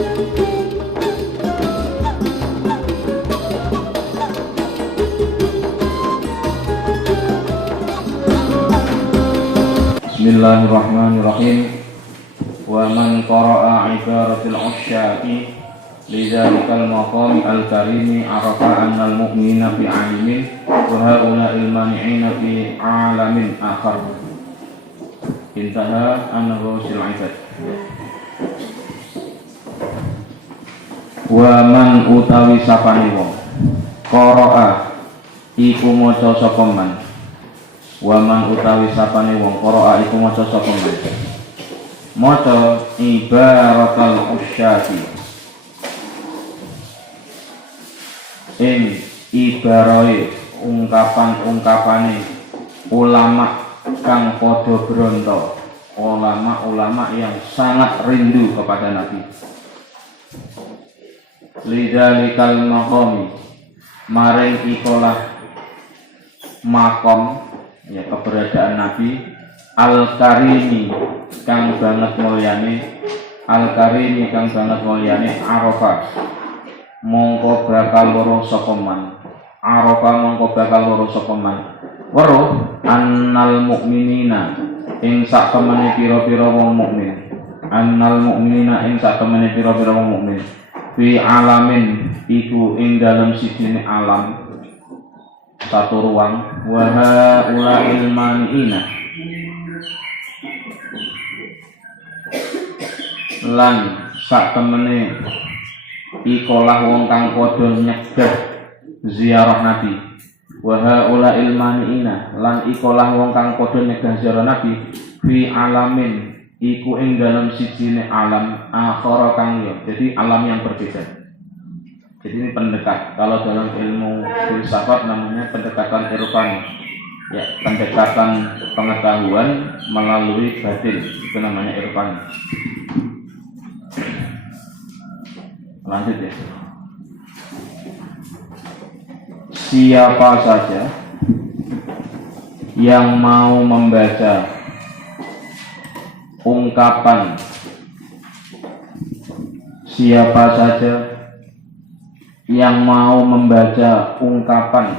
Bismillahirrahmanirrahim. Wa man qara'a ibaratil usyaqi lidzalikal maqam al-karimi arafa annal mu'mina fi 'alimin wa haula'il mani'ina fi 'alamin akhar. Intaha an-nawsil 'ibad. Wa man utawi sapane wong qara'a iku maca sapa man. Waman utawi sapane wong qara'a iku maca sapa man maca ibaratal usyati ing ibarai ungkapan-ungkapane ulama kang padha bronto, ulama-ulama yang sangat rindu kepada Nabi. Lidzalikal maqami maring ikolah makom, ya, keberadaan Nabi al-karimi kang banget mulyane, al-karimi kang banget mulyane arafa mongko bakal loro sapa man, arafa mongko bakal loro sapa man weruh annal mukminina ing sak temene pira-pira wong mukmin, annal mukminina ing sak temene pira-pira wong mukmin fi alamin iku ing dalem sijine alam satu ruang, wa haula'il mani'ina lan sak temene ikolah wong kang padha nyegah ziarah Nabi, wa haula'il mani'ina lan ikolah wong kang padha nyegah ziarah Nabi fi alamin iku ing dalam sijine alam akhara kang liya, jadi alam yang berbeda. Jadi ini pendekat, kalau dalam ilmu filsafat namanya pendekatan irfani, ya, pendekatan pengetahuan melalui batin, itu namanya irfani. Lanjut ya. Siapa saja yang mau membaca ungkapan, siapa saja yang mau membaca ungkapan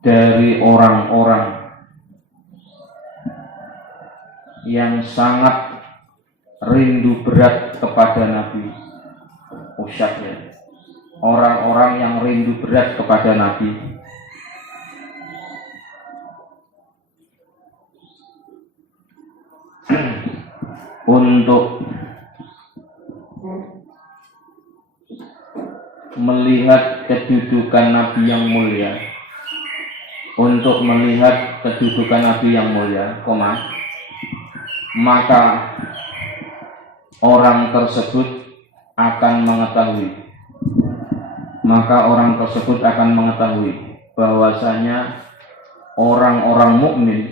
dari orang-orang yang sangat rindu berat kepada Nabi, usyak, ya, orang-orang yang rindu berat kepada Nabi, untuk melihat kedudukan Nabi yang mulia, untuk melihat kedudukan Nabi yang mulia, maka orang tersebut akan mengetahui, bahwasanya orang-orang mukmin,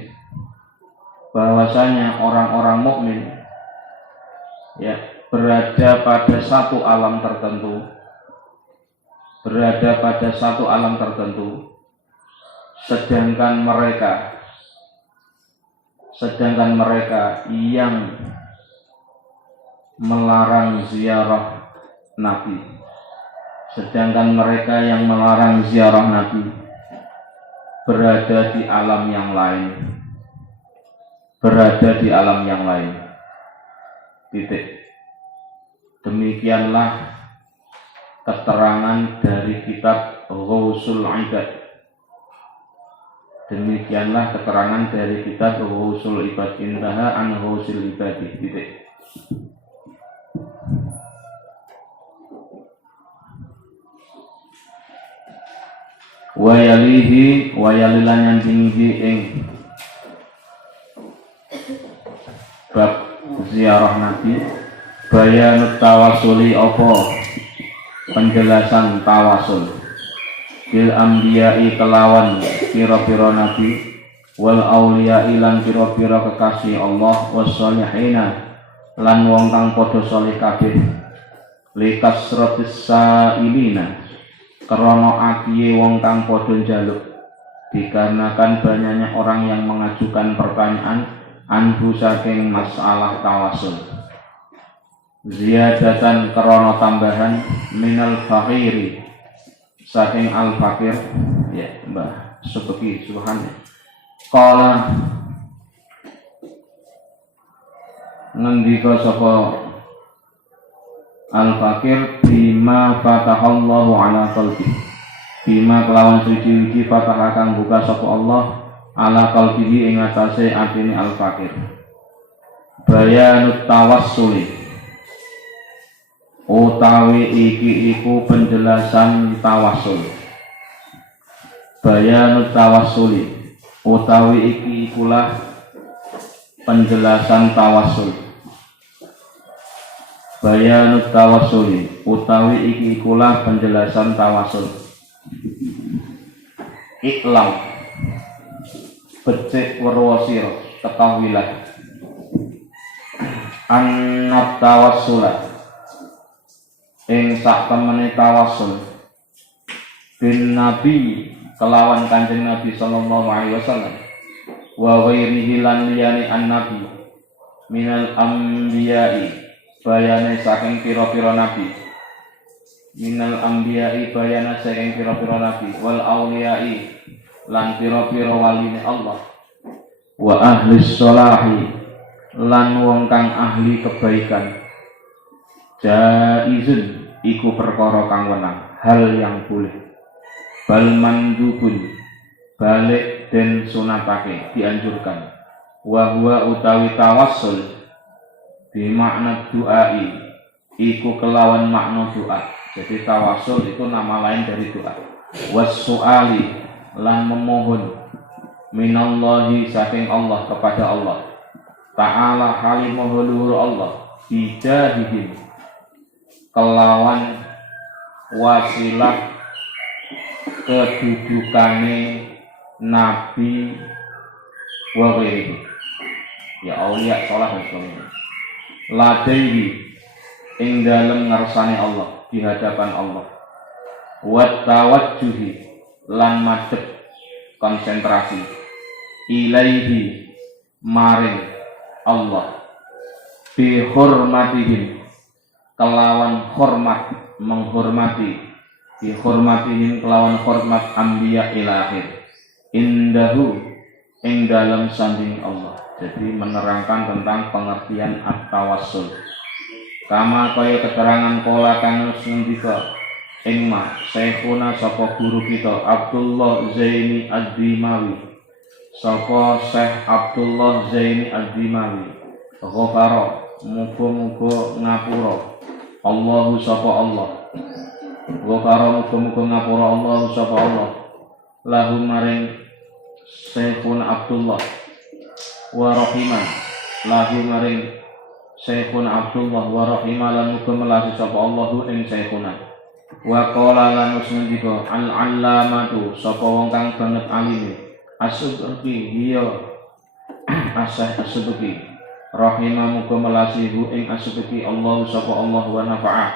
ya, berada pada satu alam tertentu, sedangkan mereka yang melarang ziarah Nabi, berada di alam yang lain. Titik. Demikianlah keterangan dari kitab Ghausul Ibad. Intaha an Ghausul Ibad. Titik. Wayalilan yang tinggi ing bab ziarah Nabi bayanut tawasuli apa penjelasan tawasul bil ambiyai kelawan pira-pira nabi wal auliyai lan pira-pira kekasih Allah wassolihina lan wong kang padha saleh kabeh likasratis sailina krana akiye wong kang padha njaluk, dikarenakan banyaknya orang yang mengajukan pertanyaan anhu saking masalah tawasul. ziyadatan krana tambahan minal fakiri saking al fakir ya Mbah Subeki subhanallah qala ngendika sapa al fakir bima fatahallahu ala qalbi bima kelawan suci-suci fatah kang buka sapa Allah ala qalbihi ing atase atine al fakir bayanut tawassuli utawi iki iku penjelasan tawassul bayanut tawassuli utawi iki ikulah penjelasan tawassul bayanut tawassuli utawi iki ikulah penjelasan tawassul iklam becik werwasira ketahuilah annat tawassula ing sak temene tawassul bin nabi kelawan kanjeng Nabi sallallahu alaihi wasallam wa ghairihi lan liyane an-nabi minal anbiya'i bayane saking pira-pira nabi minal anbiya'i bayana saking pira-pira nabi wal auliya'i lan pira-pira waline Allah wa ahli sholahi lan wong kang ahli kebaikan jaizun iku perkara kang wenang hal yang boleh bal mandubun balik den sunatake dianjurkan wa huwa utawi tawassul bi makna du'ai iku kelawan makna doa jadi tawassul itu nama lain dari doa wassuali lan memohon minallahi saking Allah kepada Allah ta'ala halimuhu luhur Allah bijahihim kelawan wasilah kedudukane nabi wa ghairihi ya auliya sholah dan sebagainya ladaihi ing dalem ngarsane Allah di hadapan Allah wa tawajjuhi lan madhep konsentrasi ilaihi maring Allah bi hurmatihim kelawan hormat menghormati bi hurmatihim kelawan hormat anbiya ila akhir indahu ing dalam sanding Allah jadi menerangkan tentang pengertian at-tawassul kama kaya keterangan pola kang ngendika ing ma syekhuna sapa guru kita Abdullah Zaini Az-Zimawi sapa Syekh Abdullah Zaini Az-Zimawi ghafara muga-muga ngapura Allahu sapa Allah ghafara muga-muga ngapura Allahu sapa Allah lahu maring Syekhun Abdullah wa rahimah lahu maring Syekhun Abdullah wa rahimah lan muga melasi sapa Allahu ing Syekhuna wa qala lan ngendika al-allamatu sapa wong kang banget alime As-Subki hiya As-Syekh As-Subki rahimah muga melasihu ing As-Subki Allah sapa Allah wa nafa'a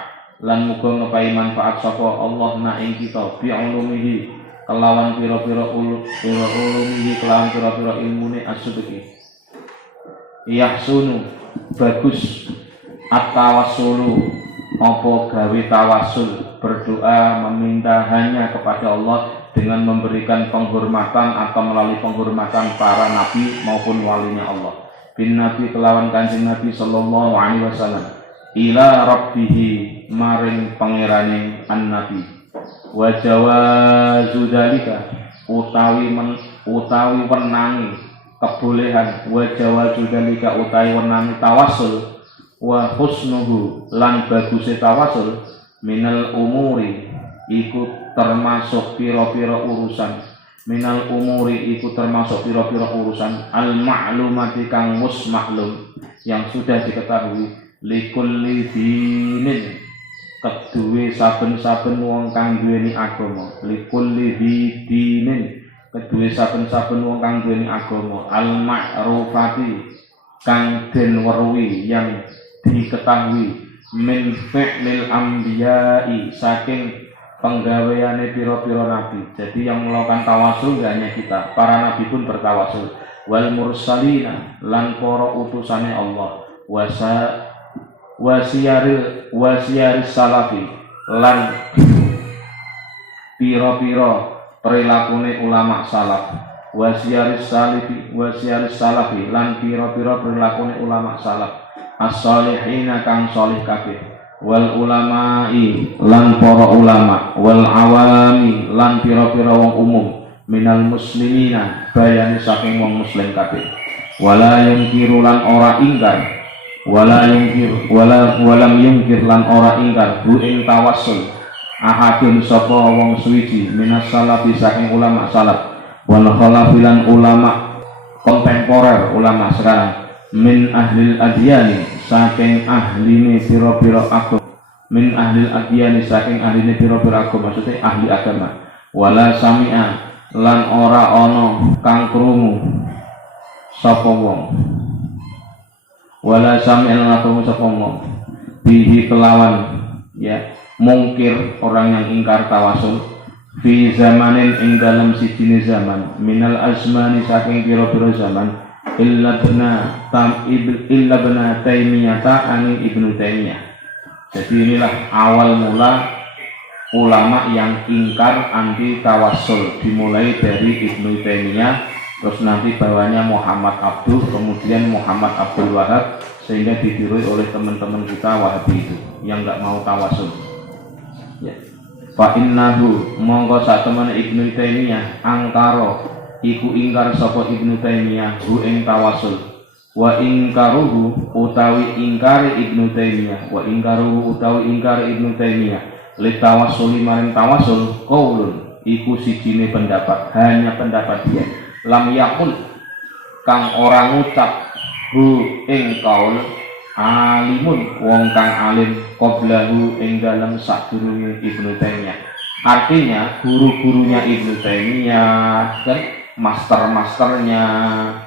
lan muga ngepai manfaat sapa Allah na ing kita bi ulumihi kelawan pira-pira ulumihi kelawan pira-pira ilmune As-Subki yahsunu bagus at-tawassulu apa gawe tawassul berdoa meminta hanya kepada Allah dengan memberikan penghormatan atau melalui penghormatan para nabi maupun walinya Allah bin nabi kelawan kanjeng Nabi sallallahu alaihi wasallam ila rabbihi maring pangerane an-nabi wa jawazu dzalika utawi wenangi kebolehan wa jawazu dzalika utawi wenangi tawassul wa husnuhu lan baguse tawassul minal umuri iku termasuk pira-pira urusan minal umuri iku termasuk pira-pira urusan al ma'lumati kang mus maklum yang sudah diketahui likulli dinin keduwe saben-saben wong kang duweni agama likulli dinin keduwe saben-saben wong kang duweni agama al ma'rufati kang den weruhi yang diketahui min fi'lil anbiya'i saking penggaweane pira-pira nabi. Jadi yang melakukan tawassul gak hanya kita, para nabi pun bertawassul. Wal mursalina lan para utusane Allah. wasiyaris salafi lan piro-piro perilakune ulama salaf, wasiyaris salafi lan piro-piro perilakune ulama salaf, as-salihina kang salih kabeh, wal ulama'i lan para ulama, wal awami lan piro-piro wong umum, minal muslimina bayane saking wong muslim kabeh, wala yungkiru lan ora ingkar, walam yungkir lan ora ingkar bu ing tawassul ahadun sapa wong suwiji minas salafi saking ulama salaf, wal khalafilan ulama kontemporer ulama sekarang, min ahlil adyani saking ahline pira-pira agama, min ahlil adyani saking ahline pira-pira agama, maksudnya ahli agama, wala sami'a lan ora ana kang krungu sapa wong, wala sami'a lan krungu sapa wong bihi kelawan ya mungkir orang yang ingkar tawasul, fi zamanin ing dalam sijine zaman, minal azmani saking pira-pira zaman, illa bena Taimiyah ta'ani Ibnu Taimiyah. Jadi inilah awal mula ulama yang ingkar anti tawasul, dimulai dari Ibnu Taimiyah, terus nanti bawahnya Muhammad Abduh, kemudian Muhammad Abdul Wahab, sehingga ditiru oleh teman-teman kita Wahabi itu yang nggak mau tawasul. Ya. Fa innahu monggo sak temene Ibnu Taimiyah angkara iku ingkar sapa Ibnu Taimiyah hu ing tawasul, wa ingkaruhu utawi ingkare Ibnu Taimiyah, wa ingkaruhu utawi ingkare Ibnu Taimiyah li tawassuli maring tawasul qaulun iku sijine pendapat, hanya pendapat dia, lam yakul kang ora ngucap hu ing qaul alimun wong kang alim qoblahu ing dalem sadurunge Ibnu Taimiyah. Artinya guru-gurunya Ibnu Taimiyah dan master-masternya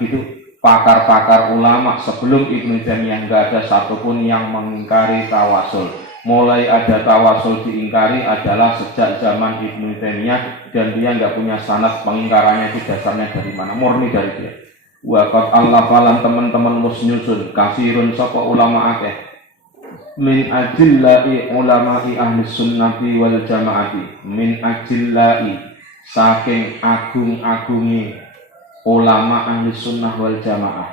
itu, pakar-pakar ulama sebelum Ibnu Taimiyah nggak ada satupun yang mengingkari tawasul. Mulai ada tawasul diingkari adalah sejak zaman Ibnu Taimiyah, dan dia nggak punya sanad pengingkarannya itu dasarnya dari mana, murni dari dia. Waqat Allah falan teman-teman musnyusun kasirun sapa ulama akeh min ajillai ulama'i ahli sunnati wal jamaati, min ajillai saking agung-agungi ulama ahli sunnah wal jamaah,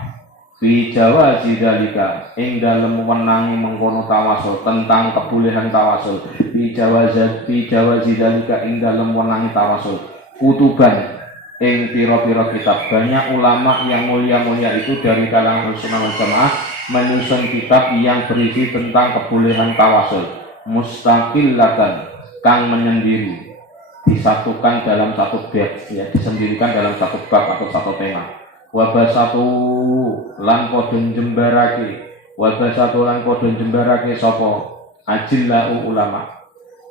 fi jawazi dalika ing dalem wenangi mengkono tawasul, tentang kebolehan tawasul, fi jawazi dalika ing dalem wenangi tawasul, kutuban ing pira-pira kitab. Banyak ulama yang mulia-mulia itu dari kalangan Ahlussunnah wal Jamaah menyusun kitab yang berisi tentang kebolehan tawasul, mustaqillatan kang menyendiri, disatukan dalam satu bab, ya, disendirikan dalam satu bab atau satu tema. Wabasatu lan podon jembarake sapa ajillau ulama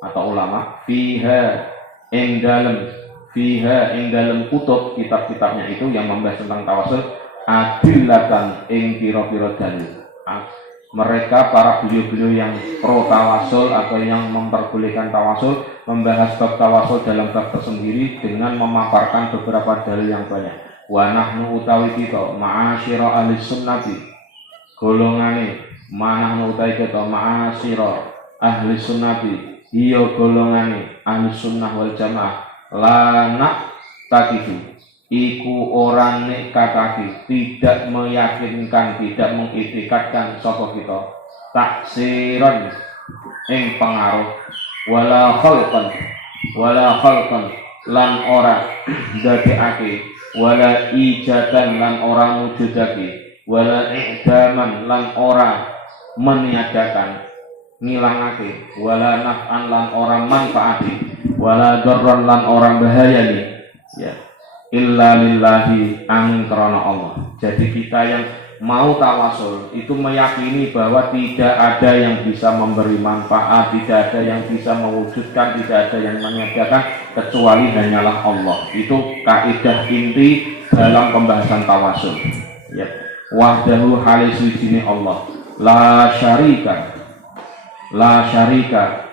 atau ulama fiha ing dalem kutub kitab-kitabnya itu yang membahas tentang tawasul, adillatan ing pira-pira dalil. Mereka para beliau-beliau yang pro tawasul atau yang memperbolehkan tawasul membahas bab tawasul dalam bab tersendiri dengan memaparkan beberapa dalil yang banyak. Wa nahnu utawi kita ma'asyira ahli sunnati golongane, manahnu utawi kita ma'asyira ahli sunnati iya golongane ahli sunnah wal jamaah, lanak takidu iku orang nekatake, tidak meyakinkan, tidak mengitikadkan sapa kita taksiran ing pengaruh, wala khalqan lan ora dadekake, wala ijatan lan ora mujudake, wala i'daman lan ora meniadakan ngilangake, wala naf'an lan ora manfaati, wala darran lan orang bahayani, ya, illa lillahi angin karena Allah. Jadi kita yang mau tawasul itu meyakini bahwa tidak ada yang bisa memberi manfaat, tidak ada yang bisa mewujudkan, tidak ada yang menyediakan kecuali hanyalah Allah. Itu kaidah inti dalam pembahasan tawasul, ya. Wahdahu halisuddini Allah, la syarika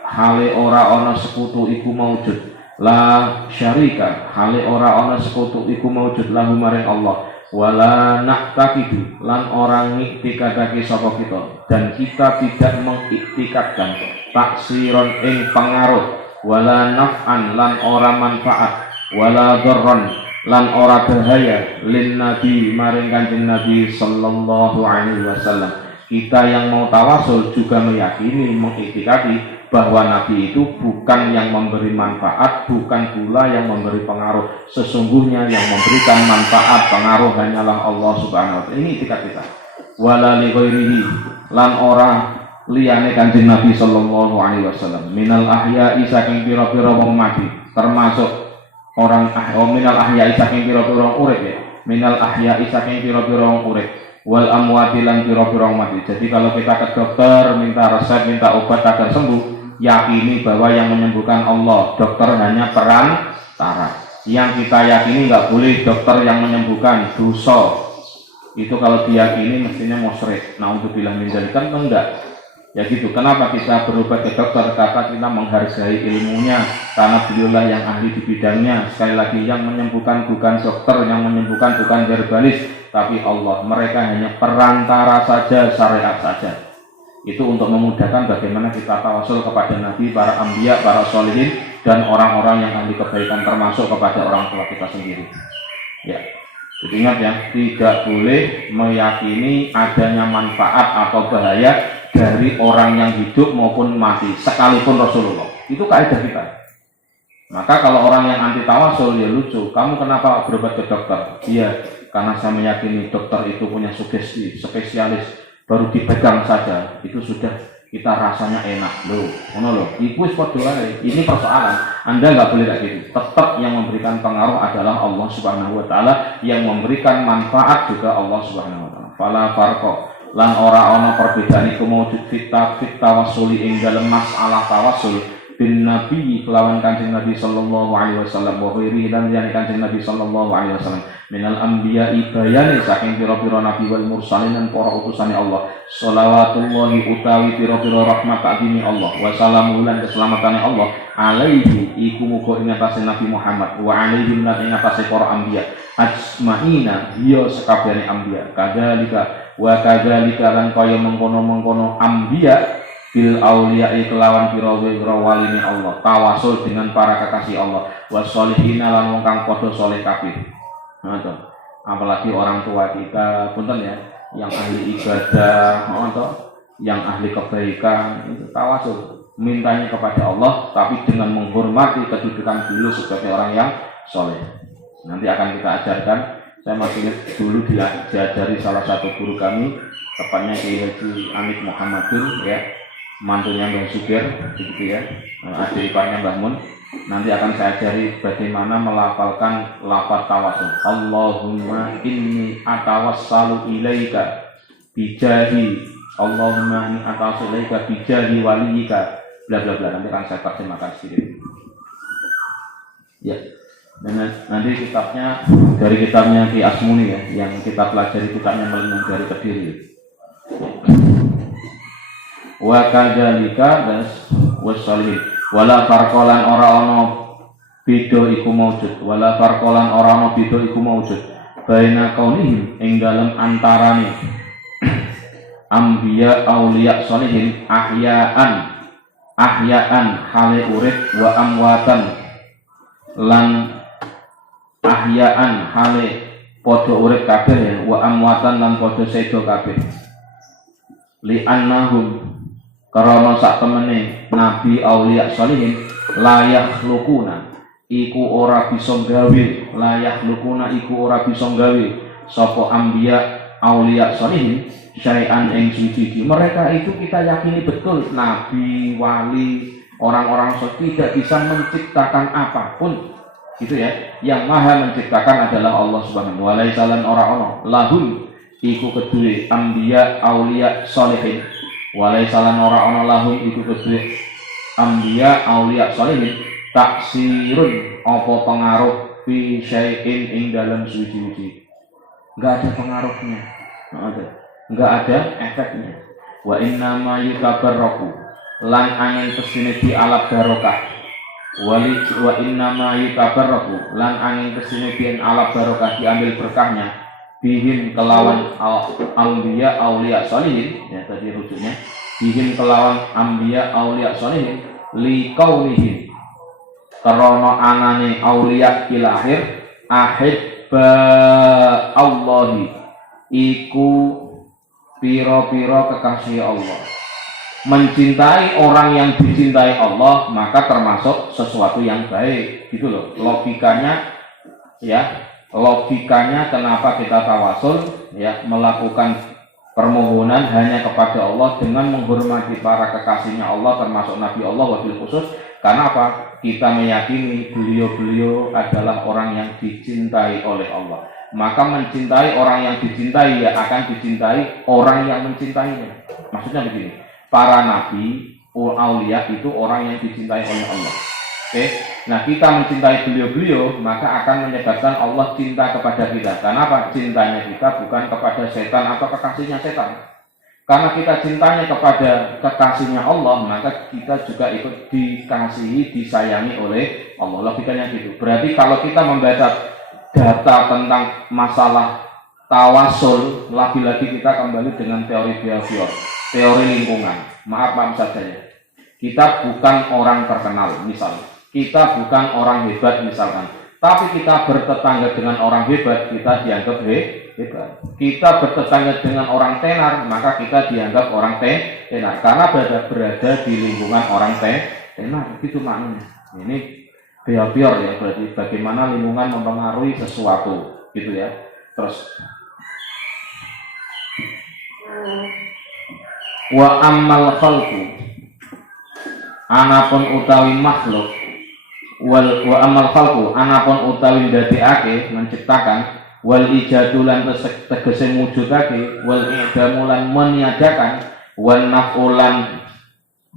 hale ora ana sekutu iku maujud, la syarika hale ora ana sekutu iku maujud lahu maring Allah, wala naqtaqidu lan orang ngiktikadake sapa kita, dan kita tidak mengiktikadkan taksiron ing pengaruh, wala naf'an lan ora manfaat, wala dharran lan ora bahaya lin nabi maring kanjeng Nabi sallallahu alaihi wasallam. Kita yang mau tawasul juga meyakini, mengiktikadi bahwa Nabi itu bukan yang memberi manfaat, bukan pula yang memberi pengaruh. Sesungguhnya yang memberikan manfaat, pengaruh hanyalah Allah Subhanahu wa taala. Ini itikat kita. Wala li ghairihi lan ora liyane kanjeng Nabi sallallahu alaihi wasallam. Minal ahya'i saking pira-pira wong mati, termasuk orang minal ahya'i saking pira-pira wong urip ya. Minal ahya'i saking pira-pira wong urip. Wal amwati lan pira-pira wong mati. Jadi kalau kita ke dokter minta resep, minta obat agar sembuh, yakini bahwa yang menyembuhkan Allah, dokter hanya perantara. Yang kita yakini nggak boleh dokter yang menyembuhkan, dosa. Itu kalau diyakini mestinya musyrik. Nah untuk bilang menjadikan enggak. Ya gitu. Kenapa kita berobat ke dokter? Karena kita menghargai ilmunya, karena beliaulah yang ahli di bidangnya. Sekali lagi, yang menyembuhkan bukan dokter, yang menyembuhkan bukan herbalis, tapi Allah. Mereka hanya perantara saja, syariat saja. Itu untuk memudahkan bagaimana kita tawasul kepada Nabi, para anbiya, para sholihin, dan orang-orang yang ahli kebaikan, termasuk kepada orang tua kita sendiri. Ya, jadi ingat ya, tidak boleh meyakini adanya manfaat atau bahaya dari orang yang hidup maupun mati, sekalipun Rasulullah. Itu kaidah kita. Maka kalau orang yang anti tawasul, ya lucu, kamu kenapa berobat ke dokter? Iya, karena saya meyakini dokter itu punya sugesti, spesialis, baru dipegang saja itu sudah kita rasanya enak loh, loh. Ini persoalan. Anda nggak boleh kayak gitu. Tetap yang memberikan pengaruh adalah Allah Subhanahu wa taala, yang memberikan manfaat juga Allah Subhanahu wa taala. Fala farqa lan ora ana perbedaan iku maujud fit tawassuli ing dalem masalah tawassul bin Nabi kelawan kanjeng Nabi sallallahu alaihi wasallam wa ghairihi lan yani kanjeng Nabi sallallahu alaihi wasallam minal anbiya'i bayane saking pira-pira nabi wal mursalin lan para utusane Allah, shalawatullahi utawi pira-pira rahmat takdimi Allah, wa salamu lan keselamatane Allah alaihi iku muga ing atase Nabi Muhammad, wa alaihim lan ing atase para anbiya ajmaina ya sekabehane anbiya, kadzalika wa kadzalika lan kaya mengkono-mengkono anbiya bil auliya'i kelawan pira-pira waline Allah, tawasul dengan para kekasih Allah, wassolihin lan wong kang padha saleh kabeh. Nah, apalagi orang tua kita, punten ya, yang ahli ibadah, yang ahli kebaikan, itu tawasul, mintanya kepada Allah, tapi dengan menghormati kedudukan beliau sebagai orang yang soleh. Nanti akan kita ajarkan. Saya masih ingat dulu diajari salah satu guru kami, tepatnya Kiai Haji Anif Muhammadun, ya, mantunya Mbah Sugir, begitu ya, adik iparnya Mbah Mun. Nanti akan saya ajari bagaimana melafalkan lafaz tawasul. Allahumma inni atawassalu ilaika bijahi, Allahumma inni atawassalu ilaika bijahi waliyika, bla bla bla. Nanti akan saya terjemahkan sedikit. Ya. Dan nanti kitabnya dari kitabnya Ki Asmuni ya, yang kita pelajari kitabnya Melindung dari Kediri. Wa kadzalika das wassalihin wala farqalan ora ana beda iku maujud, wala farqalan ora ana beda iku maujud baina kaunihim ing dalem antarane anbiya auliya sholihin ahyaan hale urip wa amwatan lan ahyaan hale padha urip kabeh ya, wa amwatan lan padha sedo kabeh li annahum karena sak temene nabi auliya sholihin layak lukuna iku ora bisa gawe, layak lukuna iku ora bisa gawe sapa anbiya auliya sholihin syai'an ing suci. Mereka itu kita yakini betul, nabi, wali, orang-orang soleh tidak bisa menciptakan apapun, gitu ya. Yang maha menciptakan adalah Allah Subhanahu wa taala. Ora-ora lahun iku kedue anbiya auliya sholihin, walaisalan ora-ora lahun iku kedue anbiya auliya sholihin taksirun apa pengaruh fi syai'in ing dalam suci-suci. Enggak ada pengaruhnya, enggak ada efeknya. Wa inna ma yutabarraku lan angin kesini di alap barokah. Wa inna ma yutabarraku lan angin kesini di alap barokah, diambil berkahnya bihim kelawan aulia aulia solihin, ya tadi rujuknya, bihim kelawan ambia aulia solihin, li kaunihim karena anane aulia ilahir ahibba Allahi iku piro-piro kekasih Allah. Mencintai orang yang dicintai Allah maka termasuk sesuatu yang baik, gitu loh logikanya, ya logikanya kenapa kita tawasul, ya melakukan permohonan hanya kepada Allah dengan menghormati para kekasihnya Allah termasuk Nabi Allah wabil khusus. Karena apa? Kita meyakini beliau-beliau adalah orang yang dicintai oleh Allah, maka mencintai orang yang dicintai ya akan dicintai orang yang mencintainya. Maksudnya begini, para nabi, aulia itu orang yang dicintai oleh Allah. Oke, nah kita mencintai beliau-beliau maka akan menyebabkan Allah cinta kepada kita. Karena apa? Cintanya kita bukan kepada setan atau kekasihnya setan. Karena kita cintanya kepada kekasihnya Allah, maka kita juga ikut dikasihi, disayangi oleh Allah. Logikanya gitu. Berarti kalau kita membaca data tentang masalah tawasul, lagi-lagi kita kembali dengan teori behavior, teori lingkungan. Maaf saja ya. Kita bukan orang terkenal, misalnya. Kita bukan orang hebat, misalkan. Tapi kita bertetangga dengan orang hebat, kita dianggap hebat. Kita bertetangga dengan orang tenar, maka kita dianggap orang tenar. Karena berada di lingkungan orang tenar, itu maknanya. Ini behavior ya, berarti bagaimana lingkungan mempengaruhi sesuatu, gitu ya. Terus wa ammal khalqu anapun utawi makhluk wa amal khalqu anapun utawi ndadekake menciptakan wal ijadulan tegese mujudake wal i'damulan meniadakan wal naf'ulan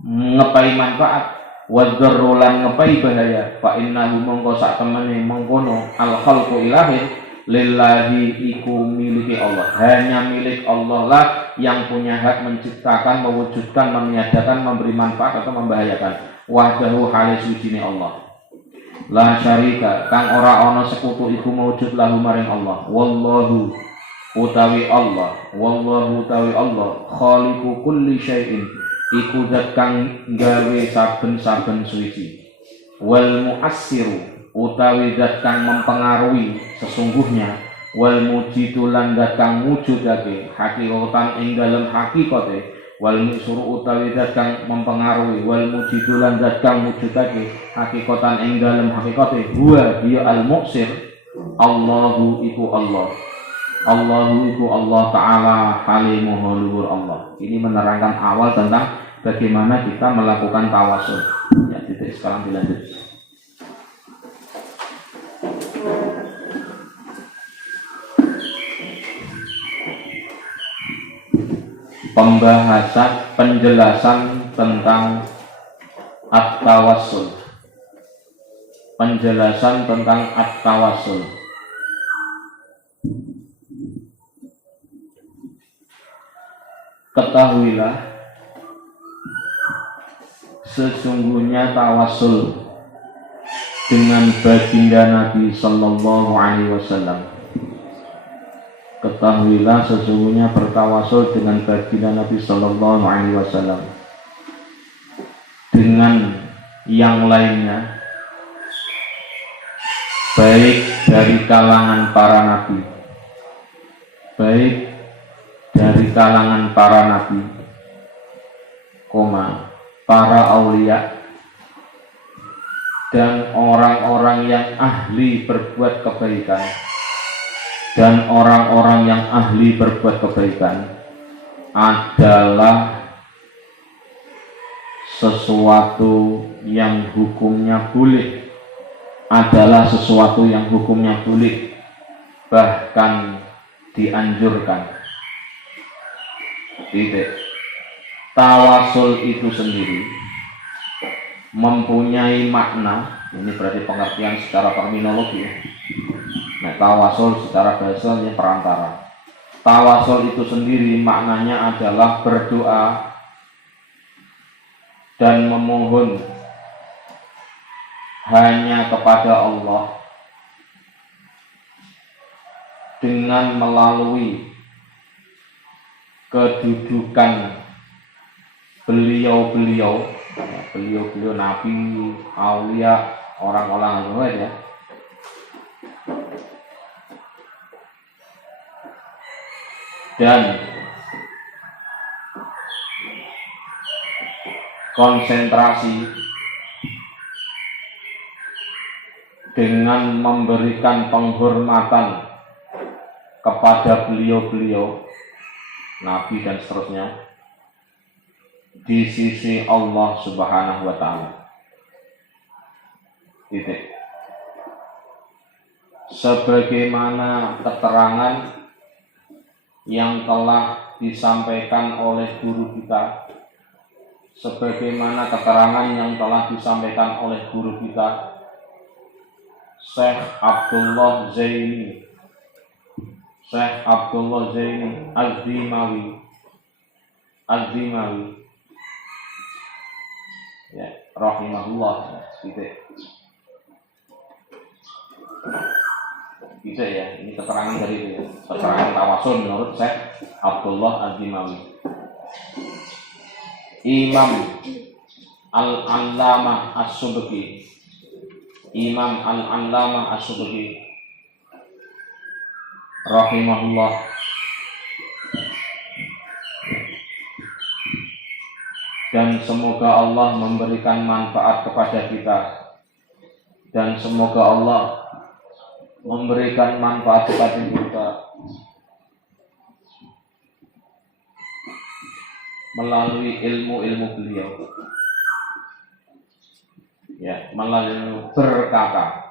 ngepai manfaat wal dzarrulan ngepai bahaya fa innahu mongko sak temene mengkono al khalqu ilahir lillahi iku miliki Allah, hanya milik Allah lah yang punya hak menciptakan, mewujudkan, meniadakan, memberi manfaat atau membahayakan. Wahdahu halis wijine Allah, la syarika kang ora ana sekutu iku mewujud lahu maring Allah. Wallahu utawi Allah, wallahu utawi Allah khaliqu kulli syai'in iku zat kang gawe saben-saben suci. Wal muassiru utawi zat kang mempengaruhi sesungguhnya, wal mujidu lan zat kang mujudake hakikatan ing dalem hakikate, wal musuru utawi zat kang mempengaruhi, wal mujidu lan zat kang mujudake hakikatan ing dalem hakikate, huwa dia al muksir Allahu iku Allah. Allahu iku Allah Ta'ala halimuhu luhur Allah. Ini menerangkan awal tentang bagaimana kita melakukan tawasul. Ya, titik sekarang dilanjut. Penjelasan tentang at-tawassul. Penjelasan tentang at-tawassul. Ketahuilah sesungguhnya tawassul dengan baginda Nabi sallallahu alaihi wasallam. Ketahuilah sesungguhnya bertawasul dengan baginda Nabi sallallahu alaihi wasallam dengan yang lainnya, baik dari kalangan para nabi, baik dari kalangan para nabi, para aulia dan orang-orang yang ahli berbuat kebaikan, dan orang-orang yang ahli berbuat kebaikan adalah sesuatu yang hukumnya boleh, adalah sesuatu yang hukumnya boleh, bahkan dianjurkan. Titik. Tawasul itu sendiri mempunyai makna, ini berarti pengertian secara terminologi. Nah, tawasul secara bahasa ini perantara. Tawasul itu sendiri maknanya adalah berdoa dan memohon hanya kepada Allah dengan melalui kedudukan beliau-beliau nabi, aulia, orang-orang azwaj ya, dan konsentrasi dengan memberikan penghormatan kepada beliau-beliau nabi dan seterusnya di sisi Allah Subhanahu wa taala. Titik. Sebagaimana keterangan yang telah disampaikan oleh guru kita, sebagaimana keterangan yang telah disampaikan oleh guru kita Syekh Abdullah Zaini Az-Zimawi ya, rahimahullah gitu ya, ini keterangan dari itu ya, keterangan tawasul menurut Syekh Abdullah Az-Zimawi. Imam Al-Allamah As-Subki rahimahullah dan semoga Allah memberikan manfaat kepada kita dan semoga Allah memberikan manfaat kepada kita melalui ilmu-ilmu beliau ya, melalui berkata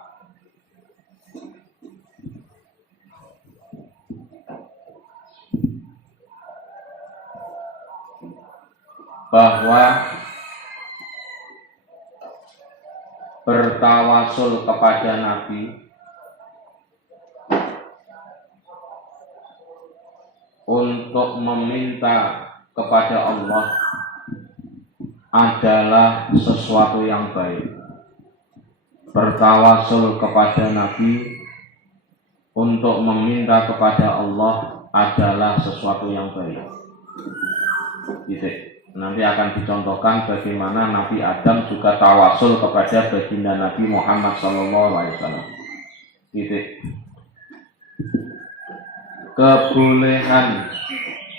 bahwa bertawasul kepada Nabi untuk meminta kepada Allah adalah sesuatu yang baik. Bertawasul kepada Nabi untuk meminta kepada Allah adalah sesuatu yang baik. Gitu. Nanti akan dicontohkan bagaimana Nabi Adam juga tawasul kepada baginda Nabi Muhammad SAW. Gitu. Kebolehan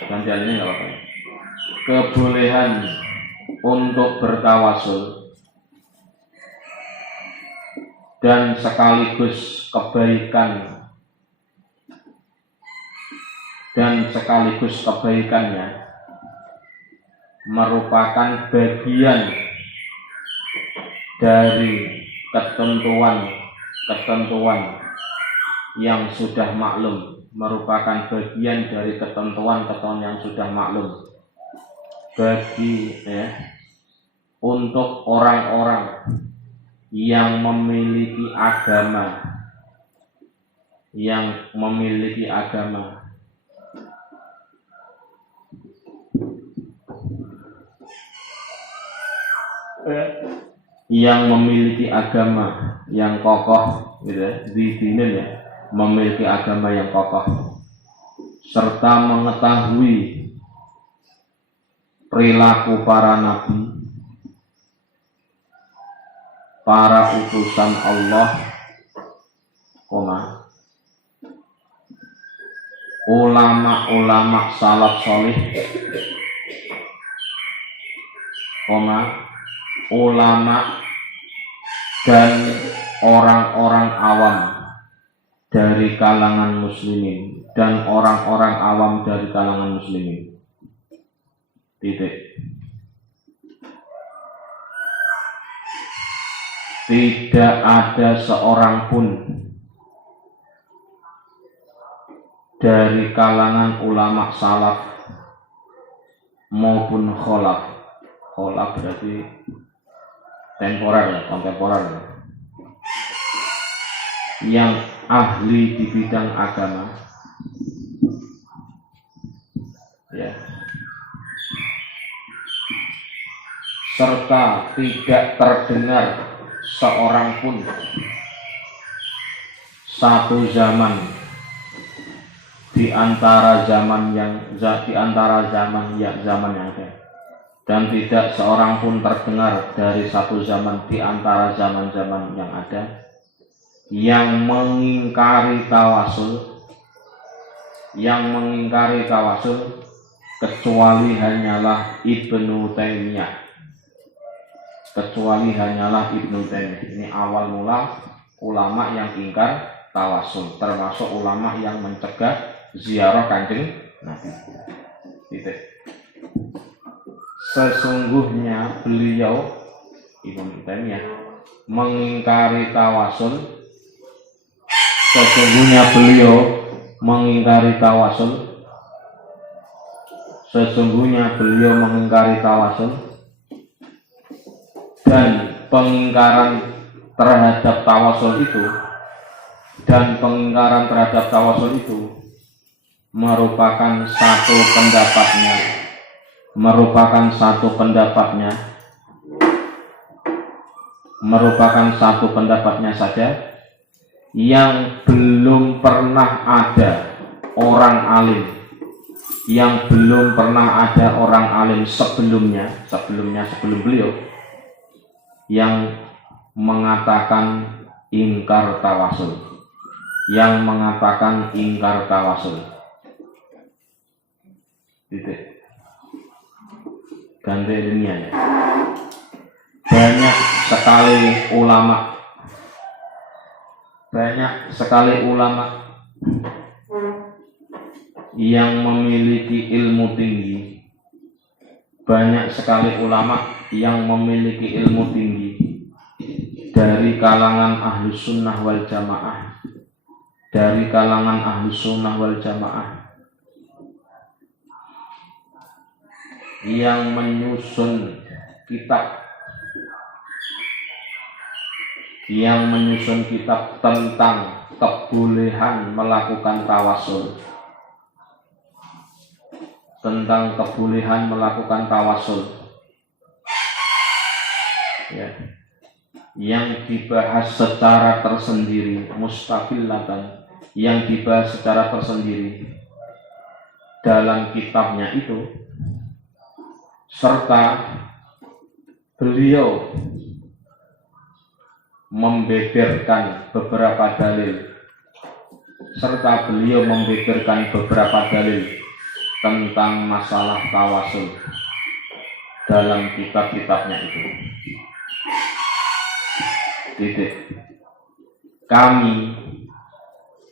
gantian ini nggak apa-apa. Kebolehan untuk bertawasul dan sekaligus kebaikannya merupakan bagian dari ketentuan yang sudah maklum, yang sudah maklum bagi untuk orang-orang yang memiliki agama yang kokoh gitu ya, didinin ya, memiliki agama yang kokoh serta mengetahui perilaku para nabi, para utusan Allah, ulama-ulama salaf solih, ulama dan orang-orang awam dari kalangan muslimin dan orang-orang awam dari kalangan muslimin. Titik. Tidak ada seorang pun dari kalangan ulama salaf maupun kholaf berarti kontemporer yang ahli di bidang agama ya, serta tidak terdengar seorang pun satu zaman di antara zaman yang ada, dan tidak seorang pun terdengar dari satu zaman di antara zaman-zaman yang ada yang mengingkari tawasul, kecuali hanyalah Ibnu Taimiyah. Ini awal mula ulama yang ingkar tawasul, termasuk ulama yang mencegah ziarah Kanjeng Nabi. Sesungguhnya beliau Ibnu Taimiyah mengingkari tawasul. Sesungguhnya beliau mengingkari tawasul dan pengingkaran terhadap tawasul itu merupakan satu pendapatnya saja yang belum pernah ada orang alim sebelum beliau yang mengatakan ingkar tawasul. Ganti ilmiah ya. Banyak sekali ulama yang memiliki ilmu tinggi, dari kalangan Ahlus Sunnah wal Jamaah, yang menyusun kitab tentang kebolehan melakukan tawasul, ya, yang dibahas secara tersendiri, mustaqillatan, yang dibahas secara tersendiri dalam kitabnya itu, serta beliau membeberkan beberapa dalil tentang masalah tawasul dalam kitab-kitabnya itu. Kami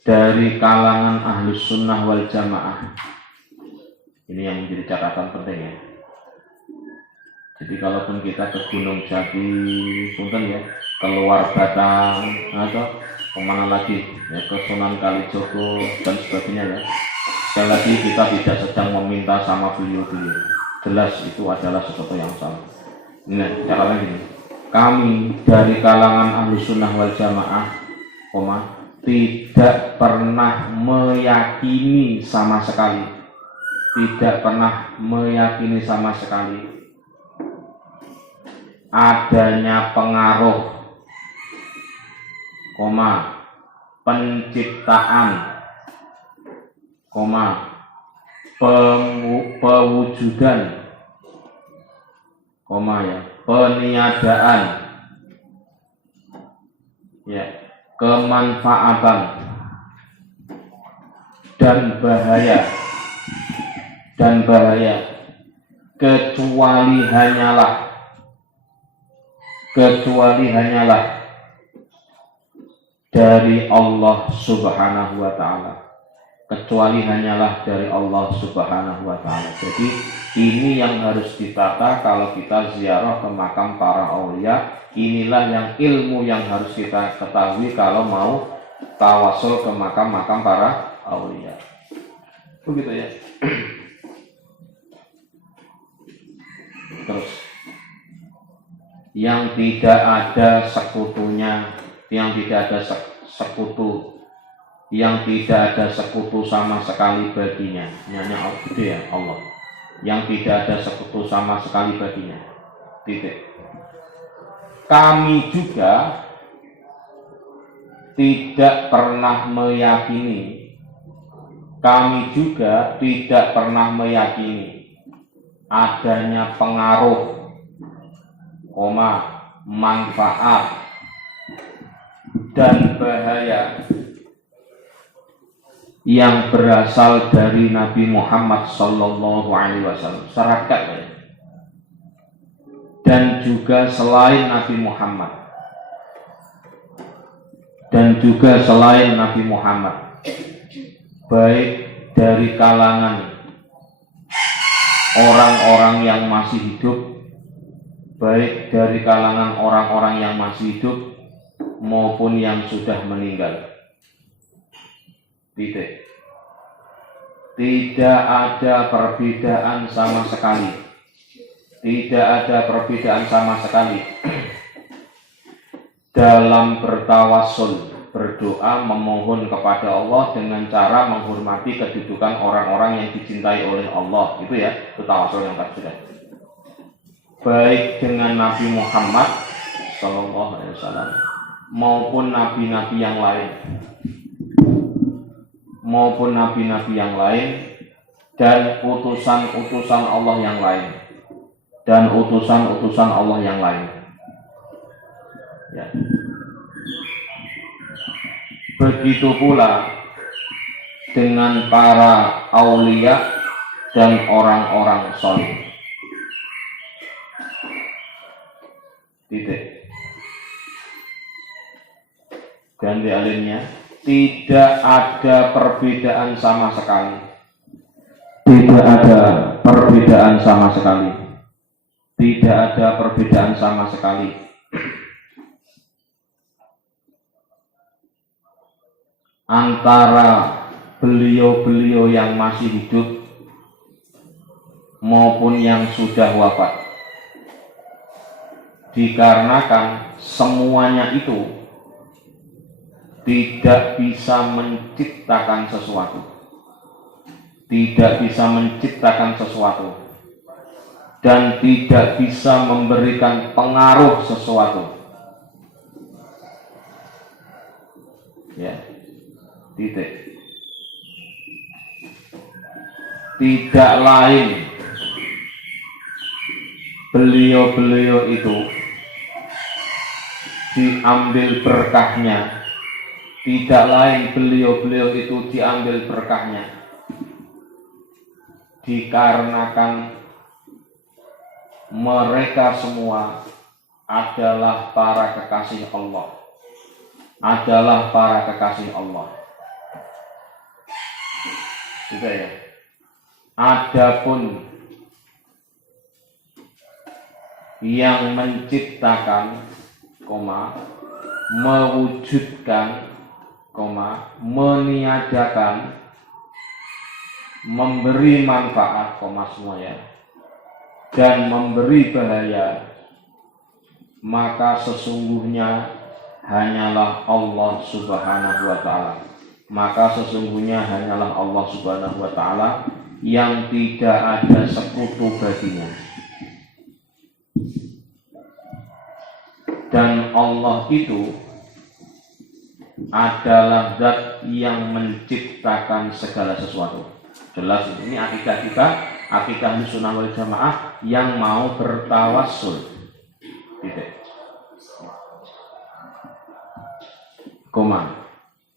dari kalangan Ahlus Sunnah wal Jamaah, ini yang menjadi catatan penting ya. Jadi kalaupun kita ke Gunung Jati, keluar Batang atau kemana lagi ya, ke Sunan Kalijogo dan sebagainya ya, sekali lagi kita tidak sedang meminta sama beliau, jelas itu adalah sesuatu yang salah. Ini caranya gini, kami dari kalangan Ahlus Sunnah wal Jamaah, tidak pernah meyakini sama sekali adanya pengaruh, penciptaan, pewujudan, peniadaan, ya, kemanfaatan dan bahaya kecuali hanyalah dari Allah Subhanahu wa ta'ala. Jadi ini yang harus ditata kalau kita ziarah ke makam para aulia. Inilah yang ilmu yang harus kita ketahui kalau mau tawasul ke makam-makam para aulia. Begitu ya. Terus yang tidak ada sekutunya, yang tidak ada sekutu sama sekali baginya, Allah, yang tidak ada sekutu sama sekali baginya. Kami juga tidak pernah meyakini kami juga tidak pernah meyakini adanya pengaruh, manfaat dan bahaya yang berasal dari Nabi Muhammad Sallallahu Alaihi Wasallam, serakat dan juga selain Nabi Muhammad, baik dari kalangan orang-orang yang masih hidup, baik dari kalangan orang-orang yang masih hidup maupun yang sudah meninggal. Tidak ada perbedaan sama sekali. Tidak ada perbedaan sama sekali dalam bertawassul, berdoa memohon kepada Allah dengan cara menghormati kedudukan orang-orang yang dicintai oleh Allah. Itu ya, itu tawassul yang tadi sudah. Baik dengan Nabi Muhammad Sallallahu Alaihi Wasallam maupun nabi-nabi yang lain, dan utusan-utusan Allah yang lain, ya. Begitu pula dengan para aulia dan orang-orang saleh. Dan di alimnya tidak ada perbedaan sama sekali. Antara beliau-beliau yang masih hidup maupun yang sudah wafat, dikarenakan semuanya itu tidak bisa menciptakan sesuatu, dan tidak bisa memberikan pengaruh sesuatu, ya. Tidak lain beliau-beliau itu diambil berkahnya, dikarenakan mereka semua adalah para kekasih Allah. Juga ya. Adapun yang menciptakan, mewujudkan, meniadakan, memberi manfaat, semuanya, dan memberi bahaya, maka sesungguhnya hanyalah Allah Subhanahu wa Ta'ala. Yang tidak ada sekutu baginya. Dan Allah itu adalah zat yang menciptakan segala sesuatu. Jelas ini akidah kita, akidah Sunnah wal Jamaah yang mau bertawassul.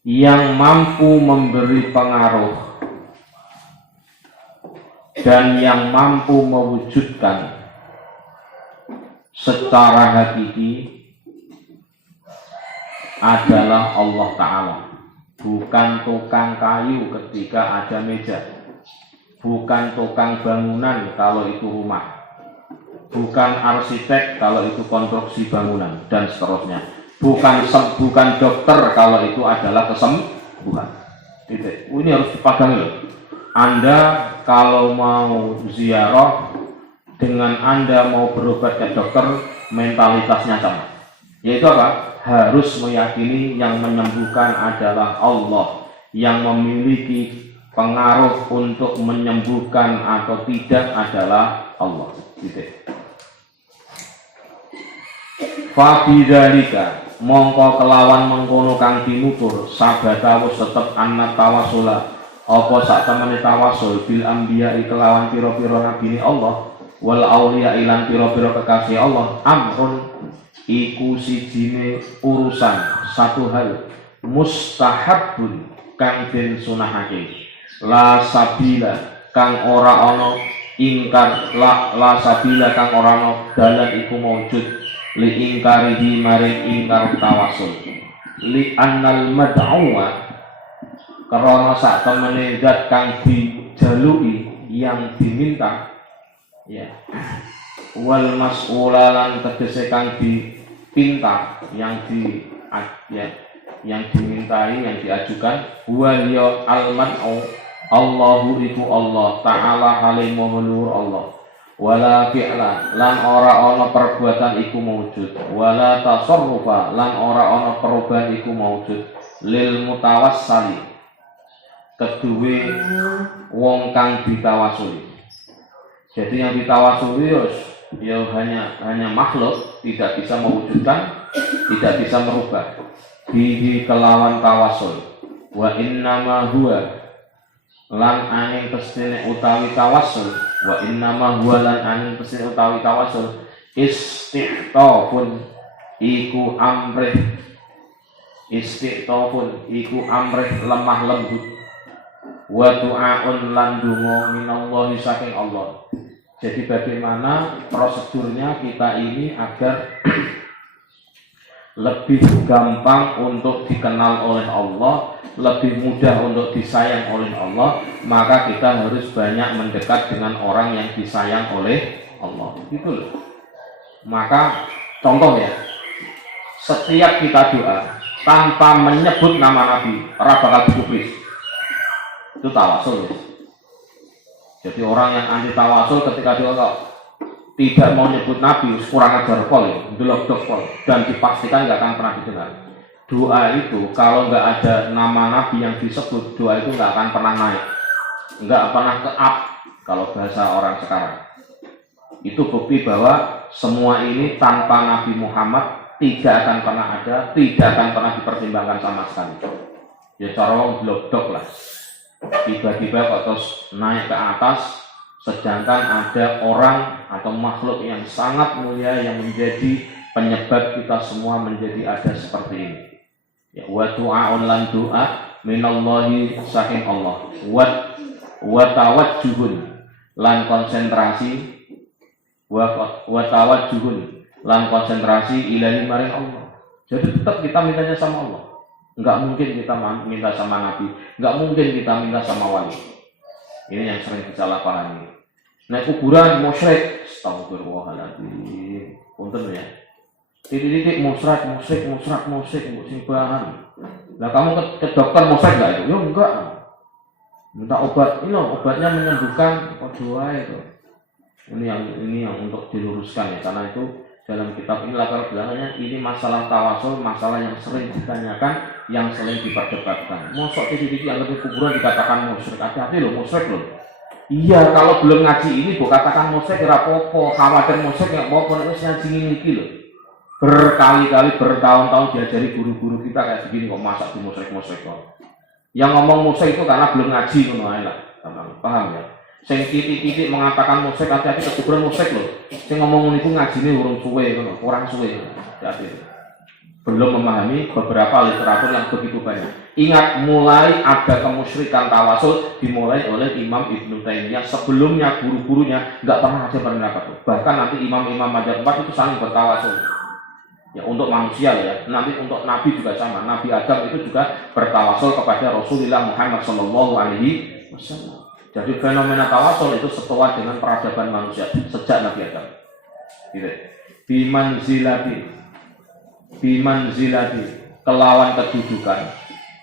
Yang mampu memberi pengaruh dan yang mampu mewujudkan secara hakiki adalah Allah Ta'ala. Bukan tukang kayu ketika ada meja, bukan tukang bangunan kalau itu rumah, bukan arsitek kalau itu konstruksi bangunan, dan seterusnya. Bukan dokter kalau itu adalah kesembuhan. Ini harus dipahami loh. Anda kalau mau ziarah dengan Anda mau berobat ke dokter, mentalitasnya sama. Yaitu apa? Harus meyakini yang menyembuhkan adalah Allah, yang memiliki pengaruh untuk menyembuhkan atau tidak adalah Allah. Fabidzalika mongko kelawan mengkono kang tinutur sabata wis tetep anna tawasula apa sak temene tawasul bil anbiya kelawan pira-pira nabi Allah wal auliya ilan pira-pira kekasih Allah amrun iku sijine urusan satu hal mustahabun kang den sunahake la sabila kang ora ana ingkar la sabila kang ora ana dalan iku maujud li ingkarihi maring ingkar tawasul li annal mad'uwa karena sak temene zat kang dijalui yang diminta ya wal mas'ulalan tegese kang dipinta yang yang dimintai yang diajukan huwa ya al mad'u Allahu iku Allah ta'ala halim mahlur Allah wala fi'la lan ora ana perbuatan iku maujud wala tasarrufa lan ora ana perubahan iku maujud lil mutawassali kedue wong kang ditawasuli. Jadi yang ditawasuli ya hanya makhluk, tidak bisa mewujudkan, tidak bisa merubah. Bihi kelawan tawasul. Wa innama huwa lan angin pestine utawi tawasul. Wa innama huwa lan angin pestine utawi tawasul. Istiqtafun iku amrih. Istiqtafun iku amrih lemah lembut. Wa du'aun lan donga minallahi saking Allah. Jadi bagaimana prosedurnya kita ini agar lebih gampang untuk dikenal oleh Allah, lebih mudah untuk disayang oleh Allah, maka kita harus banyak mendekat dengan orang yang disayang oleh Allah. Gitu loh. Maka contoh ya, setiap kita doa tanpa menyebut nama Nabi, ora bakal dikubris. Itu tawasul ya. Jadi orang yang anti tawasul ketika dia tidak mau nyebut Nabi kurang ajar pol ya, delok-delok pol dan dipastikan nggak akan pernah didengar. Doa itu kalau nggak ada nama Nabi yang disebut, doa itu nggak akan pernah naik, nggak pernah ke up kalau bahasa orang sekarang. Itu bukti bahwa semua ini tanpa Nabi Muhammad tidak akan pernah ada, tidak akan pernah dipertimbangkan sama sekali. Ya cara wong delok-delok lah. Tiba-tiba kok terus naik ke atas, sedangkan ada orang atau makhluk yang sangat mulia yang menjadi penyebab kita semua menjadi ada seperti ini. Ya, wa du'aun lan doa minallahi saking Allah. Wa tawajjuhun lan konsentrasi wa tawajjuhun lan konsentrasi ilahi maring Allah. Jadi tetap kita mintanya sama Allah. Enggak mungkin kita minta sama Nabi, enggak mungkin kita minta sama wali. Ini yang sering disalahpahami. Naik kuburan musyrik, astagfirullahaladzim. Punten ya. Titik-titik musyrik, untuk simbahan. Nah kamu ke dokter musyrik enggak itu? Ya enggak. Minta obat, ini loh, obatnya menyembuhkan doa itu. Ini yang untuk diluruskan ya, karena itu dalam kitab ini latar belakangnya ini masalah tawasul, masalah yang sering ditanyakan, yang sering diperdebatkan. Mosok titik-titik yang lebih kuburan dikatakan musyrik, hati-hati loh, musyrik loh. Iya, kalau belum ngaji ini bu katakan musyrik kira popo, khawatir musyrik nggak popo, itu ngaji ini loh. Berkali-kali, bertahun-tahun diajari guru-guru kita kayak begini kok masak di musyrik kok. Yang ngomong musyrik itu karena belum ngaji, paham ya? Sing titik-titik mengatakan musyrik, hati-hati kekuburan musyrik loh. Sing ngomong niku ngajine urung suwe, kurang suwe. Hati-hati. Belum memahami beberapa literatur yang begitu banyak. Ingat, mulai ada kemusyrikan tawasul dimulai oleh Imam Ibnu Taimiyah. Sebelumnya guru-gurunya nggak pernah ada pendapat. Bahkan nanti imam-imam mazhab 4 itu saling bertawasul. Ya untuk manusia ya. Nanti untuk Nabi juga sama. Nabi Adam itu juga bertawasul kepada Rasulullah Muhammad SAW. Jadi fenomena tawasul itu setua dengan peradaban manusia sejak Nabi Adam. Gitu. Bimanzilati kelawan kedudukan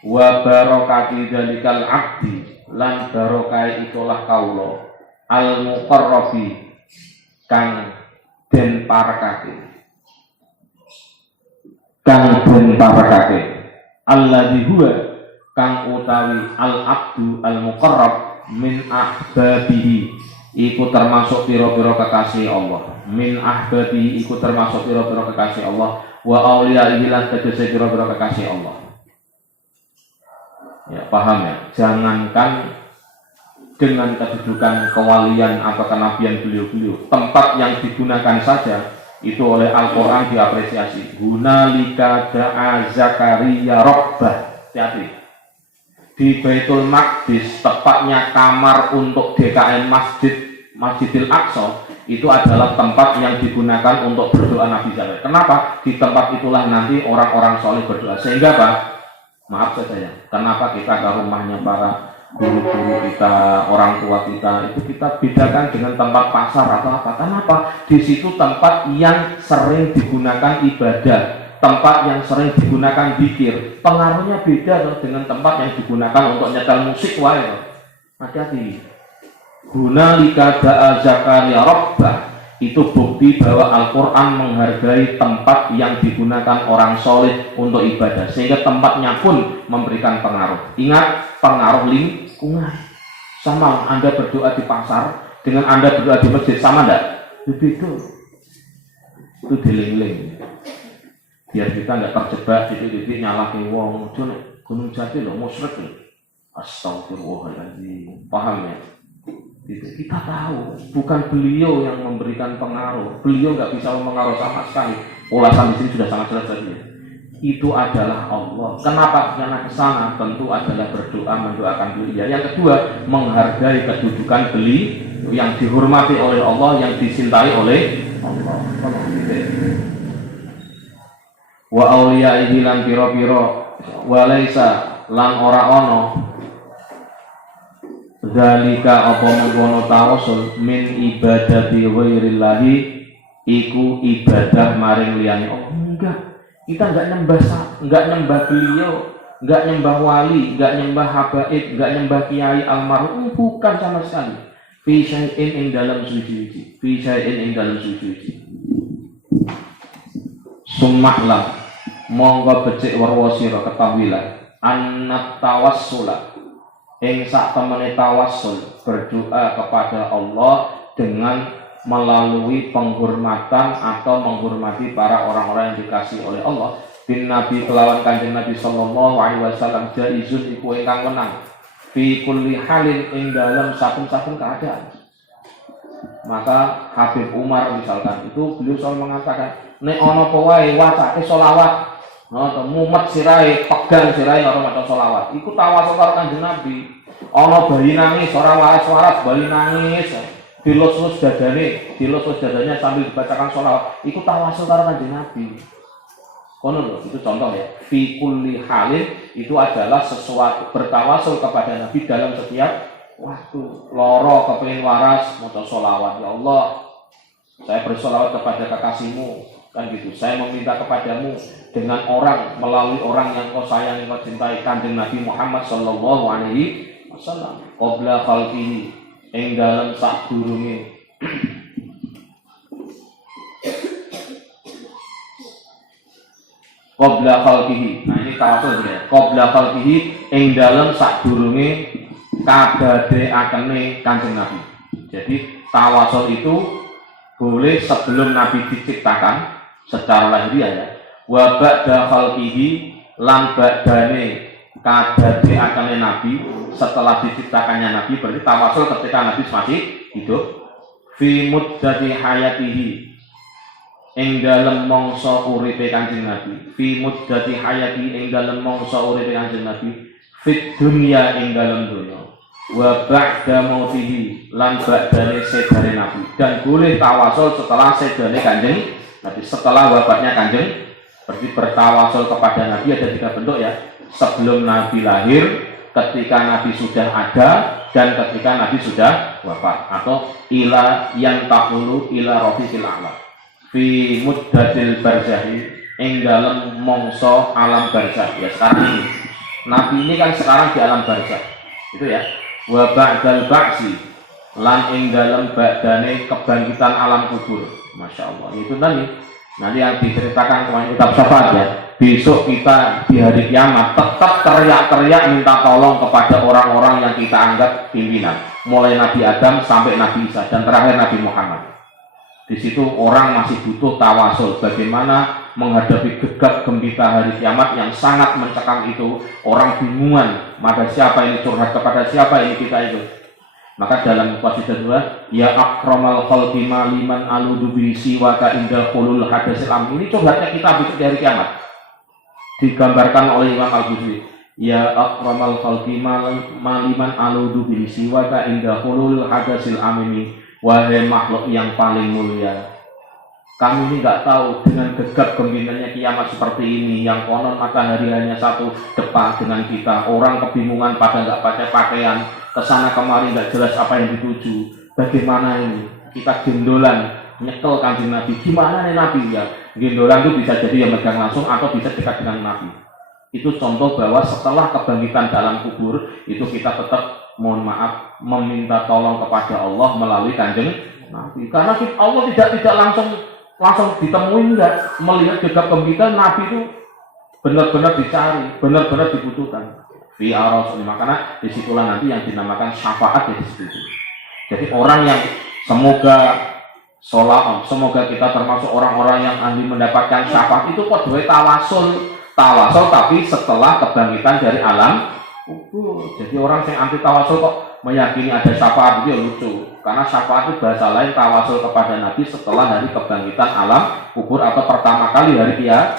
wa barokati dalikal abdi lan barokai itulah kaulo al muqarrabi kang den parekake alladzi huwa kang utawi al abdu al muqarrab min ahbabihi iku termasuk pira-pira kekasih Allah. Min ahbabihi iku termasuk pira-pira kekasih Allah wa auliya'ihi lan tegese pira-pira kekasih Allah. Ya, paham ya? Jangankan dengan kedudukan kewalian atau kenabian beliau-beliau, tempat yang digunakan saja itu oleh Al-Quran diapresiasi. Hunalika da'a Zakaria Rabbah. Hati-hati. Di Baitul Maqdis, tepatnya kamar untuk DKM Masjidil Aqsa, itu adalah tempat yang digunakan untuk berdoa Nabi Zakaria. Kenapa? Di tempat itulah nanti orang-orang soleh berdoa. Sehingga Pak, maaf saja ya, kenapa kita ke rumahnya para guru-guru kita, orang tua kita, itu kita bedakan dengan tempat pasar atau apa? Kenapa? Di situ tempat yang sering digunakan ibadah, tempat yang sering digunakan zikir. Pengaruhnya beda loh dengan tempat yang digunakan untuk nyetel musik wae. Hati-hati. Hunalika da'a Zakaria Rabbah, itu bukti bahwa Al-Quran menghargai tempat yang digunakan orang soleh untuk ibadah, sehingga tempatnya pun memberikan pengaruh. Ingat, pengaruh lingkungan. Sama Anda berdoa di pasar dengan Anda berdoa di masjid, sama enggak? Begitu. Itu diling-ling biar kita nggak terjebak titik-titik nyalahin wong. Gunung Jati loh, musyrik loh. Astagfirullahaladzim. Paham ya? Kita tahu bukan beliau yang memberikan pengaruh, beliau nggak bisa mempengaruhi sama sekali. Ulasan di sini sudah sangat jelas tadi. Itu adalah Allah. Kenapa karena ke sana? Tentu adalah berdoa, mendoakan beliau. Yang kedua, menghargai kedudukan beliau yang dihormati oleh Allah, yang dicintai oleh Allah. Wa auliya'ihi lan pira-pira wa laisa lan ora ana zalika apa mengkono tawasul min ibadati ghairillahi iku ibadah maring liyane. Oh enggak, kita enggak nyembah beliau, enggak nyembah wali, enggak nyembah habaib, enggak nyembah kiai almarhum, bukan sama sekali. Fi syai'in ing dalam suci-suci, fi syai'in ing dalam suci-suci. Summahlah monggo becik warwa sira ketahuilah annat tawassula ing sak temene tawassul berdoa kepada Allah dengan melalui penghormatan atau menghormati para orang-orang yang dikasihi oleh Allah bin Nabi kelawan kanjeng Nabi sallallahu alaihi wasallam jaizun iku ingkang menang fi kulli halin ing dalam saben-saben keadaan. Maka Habib Umar misalkan itu beliau selalu mengatakan nek ana apa wae wacake selawat mumet sirai, pegang sirai karo maca selawat. Iku tawasul karo kanjeng Nabi. Ana bayi nangis, ora waras-waras, bayi nangis. Dilus-lus dadanya sambil dibacakan selawat. Iku tawasul karo kanjeng Nabi. Kono lho, itu contoh ya. Fi kulli halin itu adalah sesuatu bertawasul kepada Nabi dalam setiap waktu. Loro kepengin waras maca selawat. Ya Allah, saya berselawat kepada kekasihmu. Kan gitu, saya meminta kepadamu dengan orang, melalui orang yang kau sayangi, kau cintai, kanjeng Nabi Muhammad sallallahu alaihi wasallam qabla khalqihi ing dalem sadurunge qabla khalqihi. Nah ini tawasul ya, qabla khalqihi ing dalem sadurunge kadadeakene kanjeng Nabi. Jadi tawasul itu boleh sebelum Nabi diciptakan secara lahiriah ya, wa ba'da khalqihi lan ba'dane kadadeakane Nabi setelah diciptakannya Nabi, berarti tawasul ketika Nabi masih hidup. Fi muddati hayatihi ing dalem mangsa uripe kanjeng Nabi, fi muddati hayati ing dalem mangsa uripe kanjeng Nabi, fit dunya ing dalem dunya, wa ba'da mautihi lan ba'dane sedane Nabi. Dan boleh tawasul setelah sedane kanjeng Nabi, setelah wafatnya kanjeng. Berarti bertawasul kepada Nabi ada tiga bentuk ya. Sebelum Nabi lahir, ketika Nabi sudah ada, dan ketika Nabi sudah wafat. Atau ila yang tahulu ila rafiqil a'la fi muddatil barzahi ing dalem mongso alam barzah. Ya sekarang ini Nabi ini kan sekarang di alam barzah itu ya. Wa ba'dal ba'si lan ing dalem badane kebangkitan alam kubur. Masya Allah, itu nanti yang diceritakan kemarin kitab syafaat ya. Besok kita di hari kiamat tetap teriak-teriak minta tolong kepada orang-orang yang kita anggap pimpinan, mulai Nabi Adam sampai Nabi Isa dan terakhir Nabi Muhammad. Di situ orang masih butuh tawasul. Bagaimana menghadapi gegap gempita hari kiamat yang sangat mencekam itu. Orang bingungan, maka siapa ini curhat kepada siapa ini kita itu. Maka dalam qasidah dua, ya akramal khalqi maliman aludu bi siwaka indal qulul hadasil am. Ini curhatnya kita besok di hari kiamat. Digambarkan oleh Imam Al-Busiri. Ya akramal khalqi maliman aludu bi siwaka indal qulul hadasil amimi. Wahai makhluk yang paling mulia, kami ini nggak tahu dengan gegap gempitanya kiamat seperti ini, yang konon matahari hanya satu depan dengan kita, orang kebingungan pada nggak pakai pakaian, kesana kemari nggak jelas apa yang dituju. Bagaimana ini? Kita gendolan nyekel kanjeng Nabi. Gimana nih Nabi ya? Gendolan itu bisa jadi yang megang langsung atau bisa dekat dengan Nabi. Itu contoh bahwa setelah kebangkitan dalam kubur itu kita tetap mohon maaf meminta tolong kepada Allah melalui kanjeng Nabi. Karena Allah tidak langsung ditemui, enggak. Melihat gegap gempita Nabi itu benar-benar dicari, benar-benar dibutuhkan. Fi arasul, makanya disitulah nanti yang dinamakan syafaat di situ. Jadi orang yang semoga kita termasuk orang-orang yang ahli mendapatkan syafaat itu kok duwe tawasul tapi setelah kebangkitan dari alam kubur. Jadi orang yang anti tawasul kok meyakini ada syafaat itu ya lucu. Karena syafaat itu bahasa lain tawasul kepada Nabi setelah hari kebangkitan alam kubur atau pertama kali hari kiamat.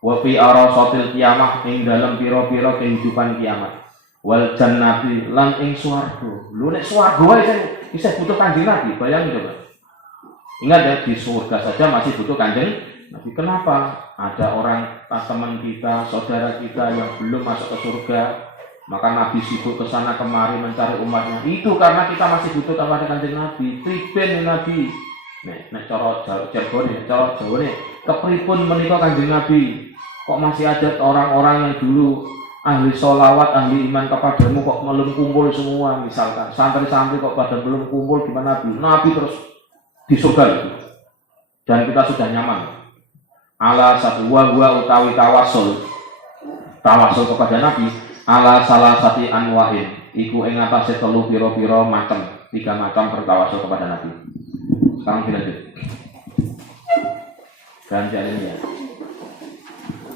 Wa fi arasatil kiamah ing dalam pira-pira kehidupan kiamat. Wal jannati lan ing swarga. Lho nek swarga wae isih butuh kanjeng Nabi, bayangin coba. Ingat ya, di surga saja masih butuh kanjeng Nabi. Kenapa? Ada orang teman kita, saudara kita yang belum masuk ke surga, maka Nabi sibuk ke sana kemari mencari umatnya. Itu karena kita masih butuh kepada kanjeng Nabi. Priben Nabi. Nek cara Jawa nih, kepripun menika kanjeng Nabi? Kok masih ada orang-orang yang dulu ahli sholawat, ahli iman kepadamu kok belum kumpul semua, misalkan santri-santri kok pada belum kumpul, gimana Nabi terus di surga itu, dan kita sudah nyaman. Ala satu wa utawi tawasul kepada Nabi ala salah satu anwahin iku ing atase telu pira-pira macam, 3 macam bertawasul kepada Nabi. Sekarang dilanjut gantian ini ya,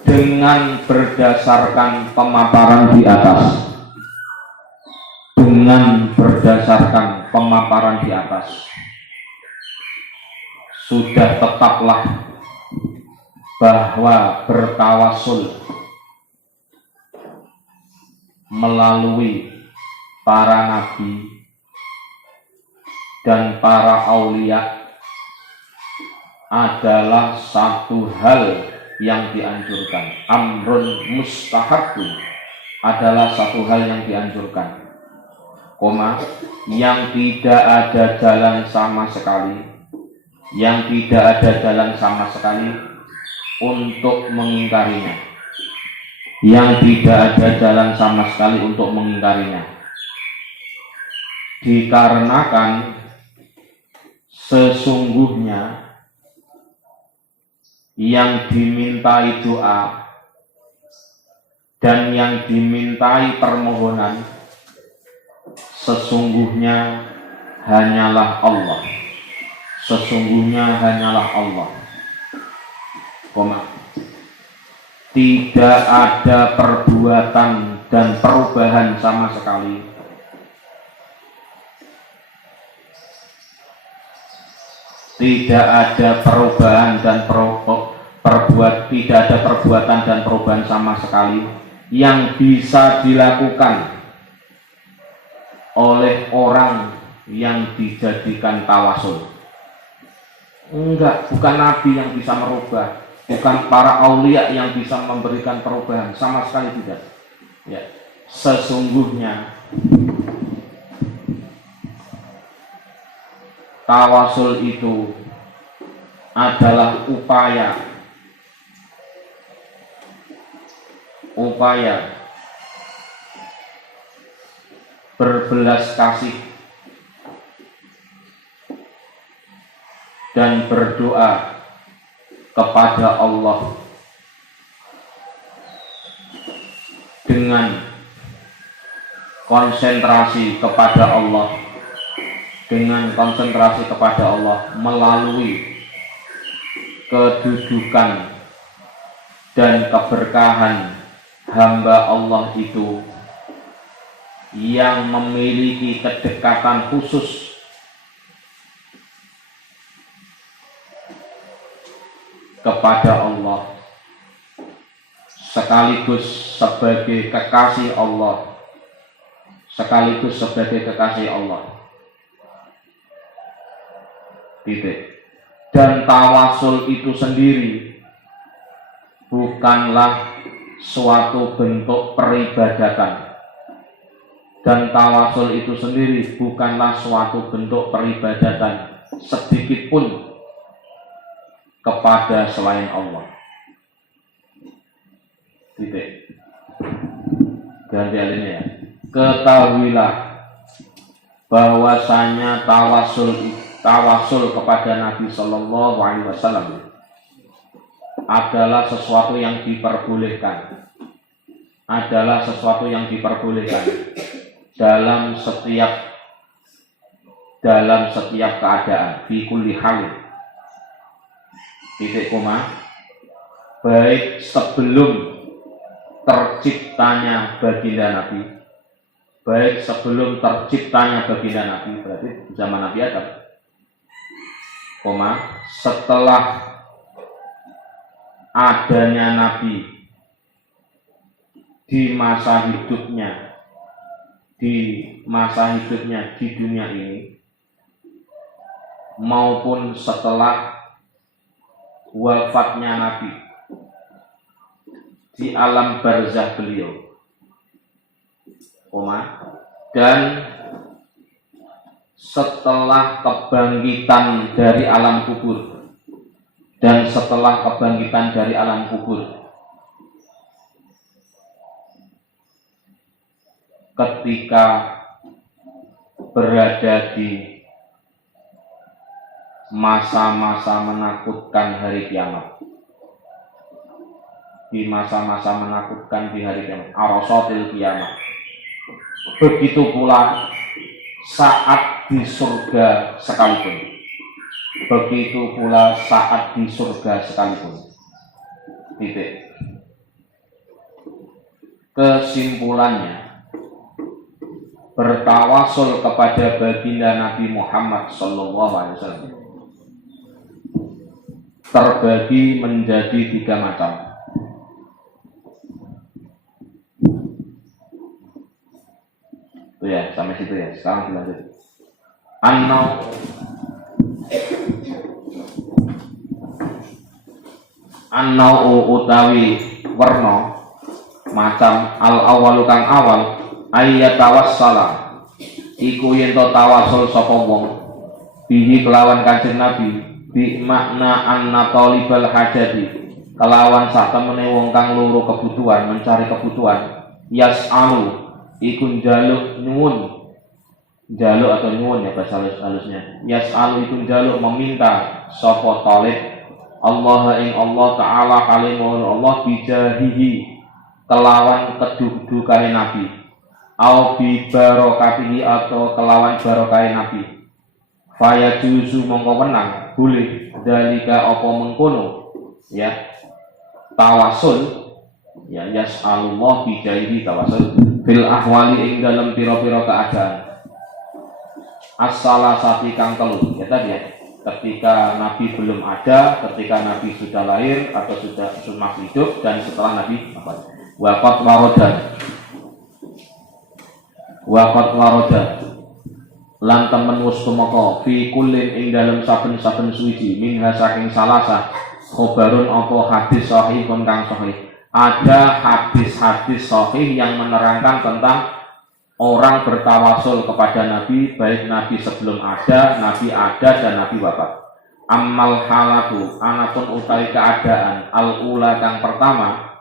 dengan berdasarkan pemaparan di atas, sudah tetaplah bahwa bertawasul melalui para nabi dan para aulia adalah satu hal yang dianjurkan. Amrun mustahabun adalah satu hal yang dianjurkan, yang tidak ada jalan sama sekali, untuk mengingkarinya, dikarenakan sesungguhnya yang dimintai doa dan yang dimintai permohonan sesungguhnya hanyalah Allah. Tidak ada perbuatan dan perubahan sama sekali. Tidak ada perbuatan dan perubahan sama sekali yang bisa dilakukan oleh orang yang dijadikan tawasul. Enggak, bukan nabi yang bisa merubah, bukan para aulia yang bisa memberikan perubahan, sama sekali tidak. Ya, sesungguhnya tawasul itu adalah upaya berbelas kasih dan berdoa kepada Allah dengan konsentrasi kepada Allah dengan konsentrasi kepada Allah melalui kedudukan dan keberkahan hamba Allah itu yang memiliki kedekatan khusus kepada Allah sekaligus sebagai kekasih Allah, sekaligus sebagai kekasih Allah. Titik. Dan tawasul itu sendiri bukanlah suatu bentuk peribadatan. Dan tawasul itu sendiri bukanlah suatu bentuk peribadatan sedikit pun kepada selain Allah. Titik. Ganti alinnya ya. Ketahuilah bahwasanya tawasul kepada Nabi Sallallahu Alaihi Wasallam adalah sesuatu yang diperbolehkan, dalam setiap keadaan, fi kulli halin. Titik koma. Baik sebelum terciptanya baginda Nabi, berarti zaman Nabi Adam, koma, setelah adanya Nabi di masa hidupnya di dunia ini, maupun setelah wafatnya Nabi di alam barzah beliau, dan setelah kebangkitan dari alam kubur, ketika berada di masa-masa menakutkan hari kiamat, arasatil kiamat. Begitu pula saat di surga sekalipun. Titik. Kesimpulannya, bertawasul kepada baginda Nabi Muhammad Sallallahu Alaihi Wasallam terbagi menjadi 3 macam. Itu ya, sampai situ ya. Sekarang dilanjut. An-nau'u utawi werna macam al-awwalu kang awal ayyatawassala iku yen to tawasul sapa wong bihi kelawan Kanjeng Nabi bi makna anna talibal hajati kelawan sak temene wong kang loro kebutuhan, mencari kebutuhan, yas'alu iku njaluk atau nyuwun ya bahasa halusnya. Yas'alu iku njaluk meminta sapa talib Allah ing Allah Ta'ala kalimul Allah bijahihi kelawan kedudukane Nabi, au bi barokatihi atau kelawan barokahe Nabi. Faya juzu mongko wenang boleh dalika apa mengkono ya tawasul ya yas'alullah bijahihi tawasul fil ahwali ing dalam pira-pira keadaan as-salasati kang telu ya tadi ya. Ketika Nabi belum ada, ketika Nabi sudah lahir atau sudah masih hidup, dan setelah Nabi wafat waroda lan temen wis tumeka fi kullin ing dalem saben-saben suci minha saking salasa khobarun apa hadis sahih kang sahih. Ada hadis-hadis sahih yang menerangkan tentang orang bertawasul kepada Nabi, baik Nabi sebelum ada, Nabi ada, dan Nabi wafat. Ammal halatu, anapun utawi keadaan, al-ula kang pertama,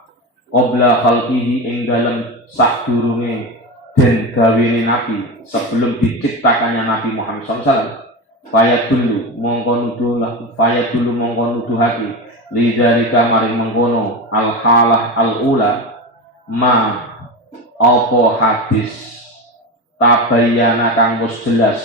qabla khalqihi ing dalem sadurunge den gawene Nabi, sebelum diciptakannya Nabi Muhammad SAW. Faya dulu mongko nuduhake lidzalika maring mengkono al-halah al-ula ma apa hadis tabayyana kang wis jelas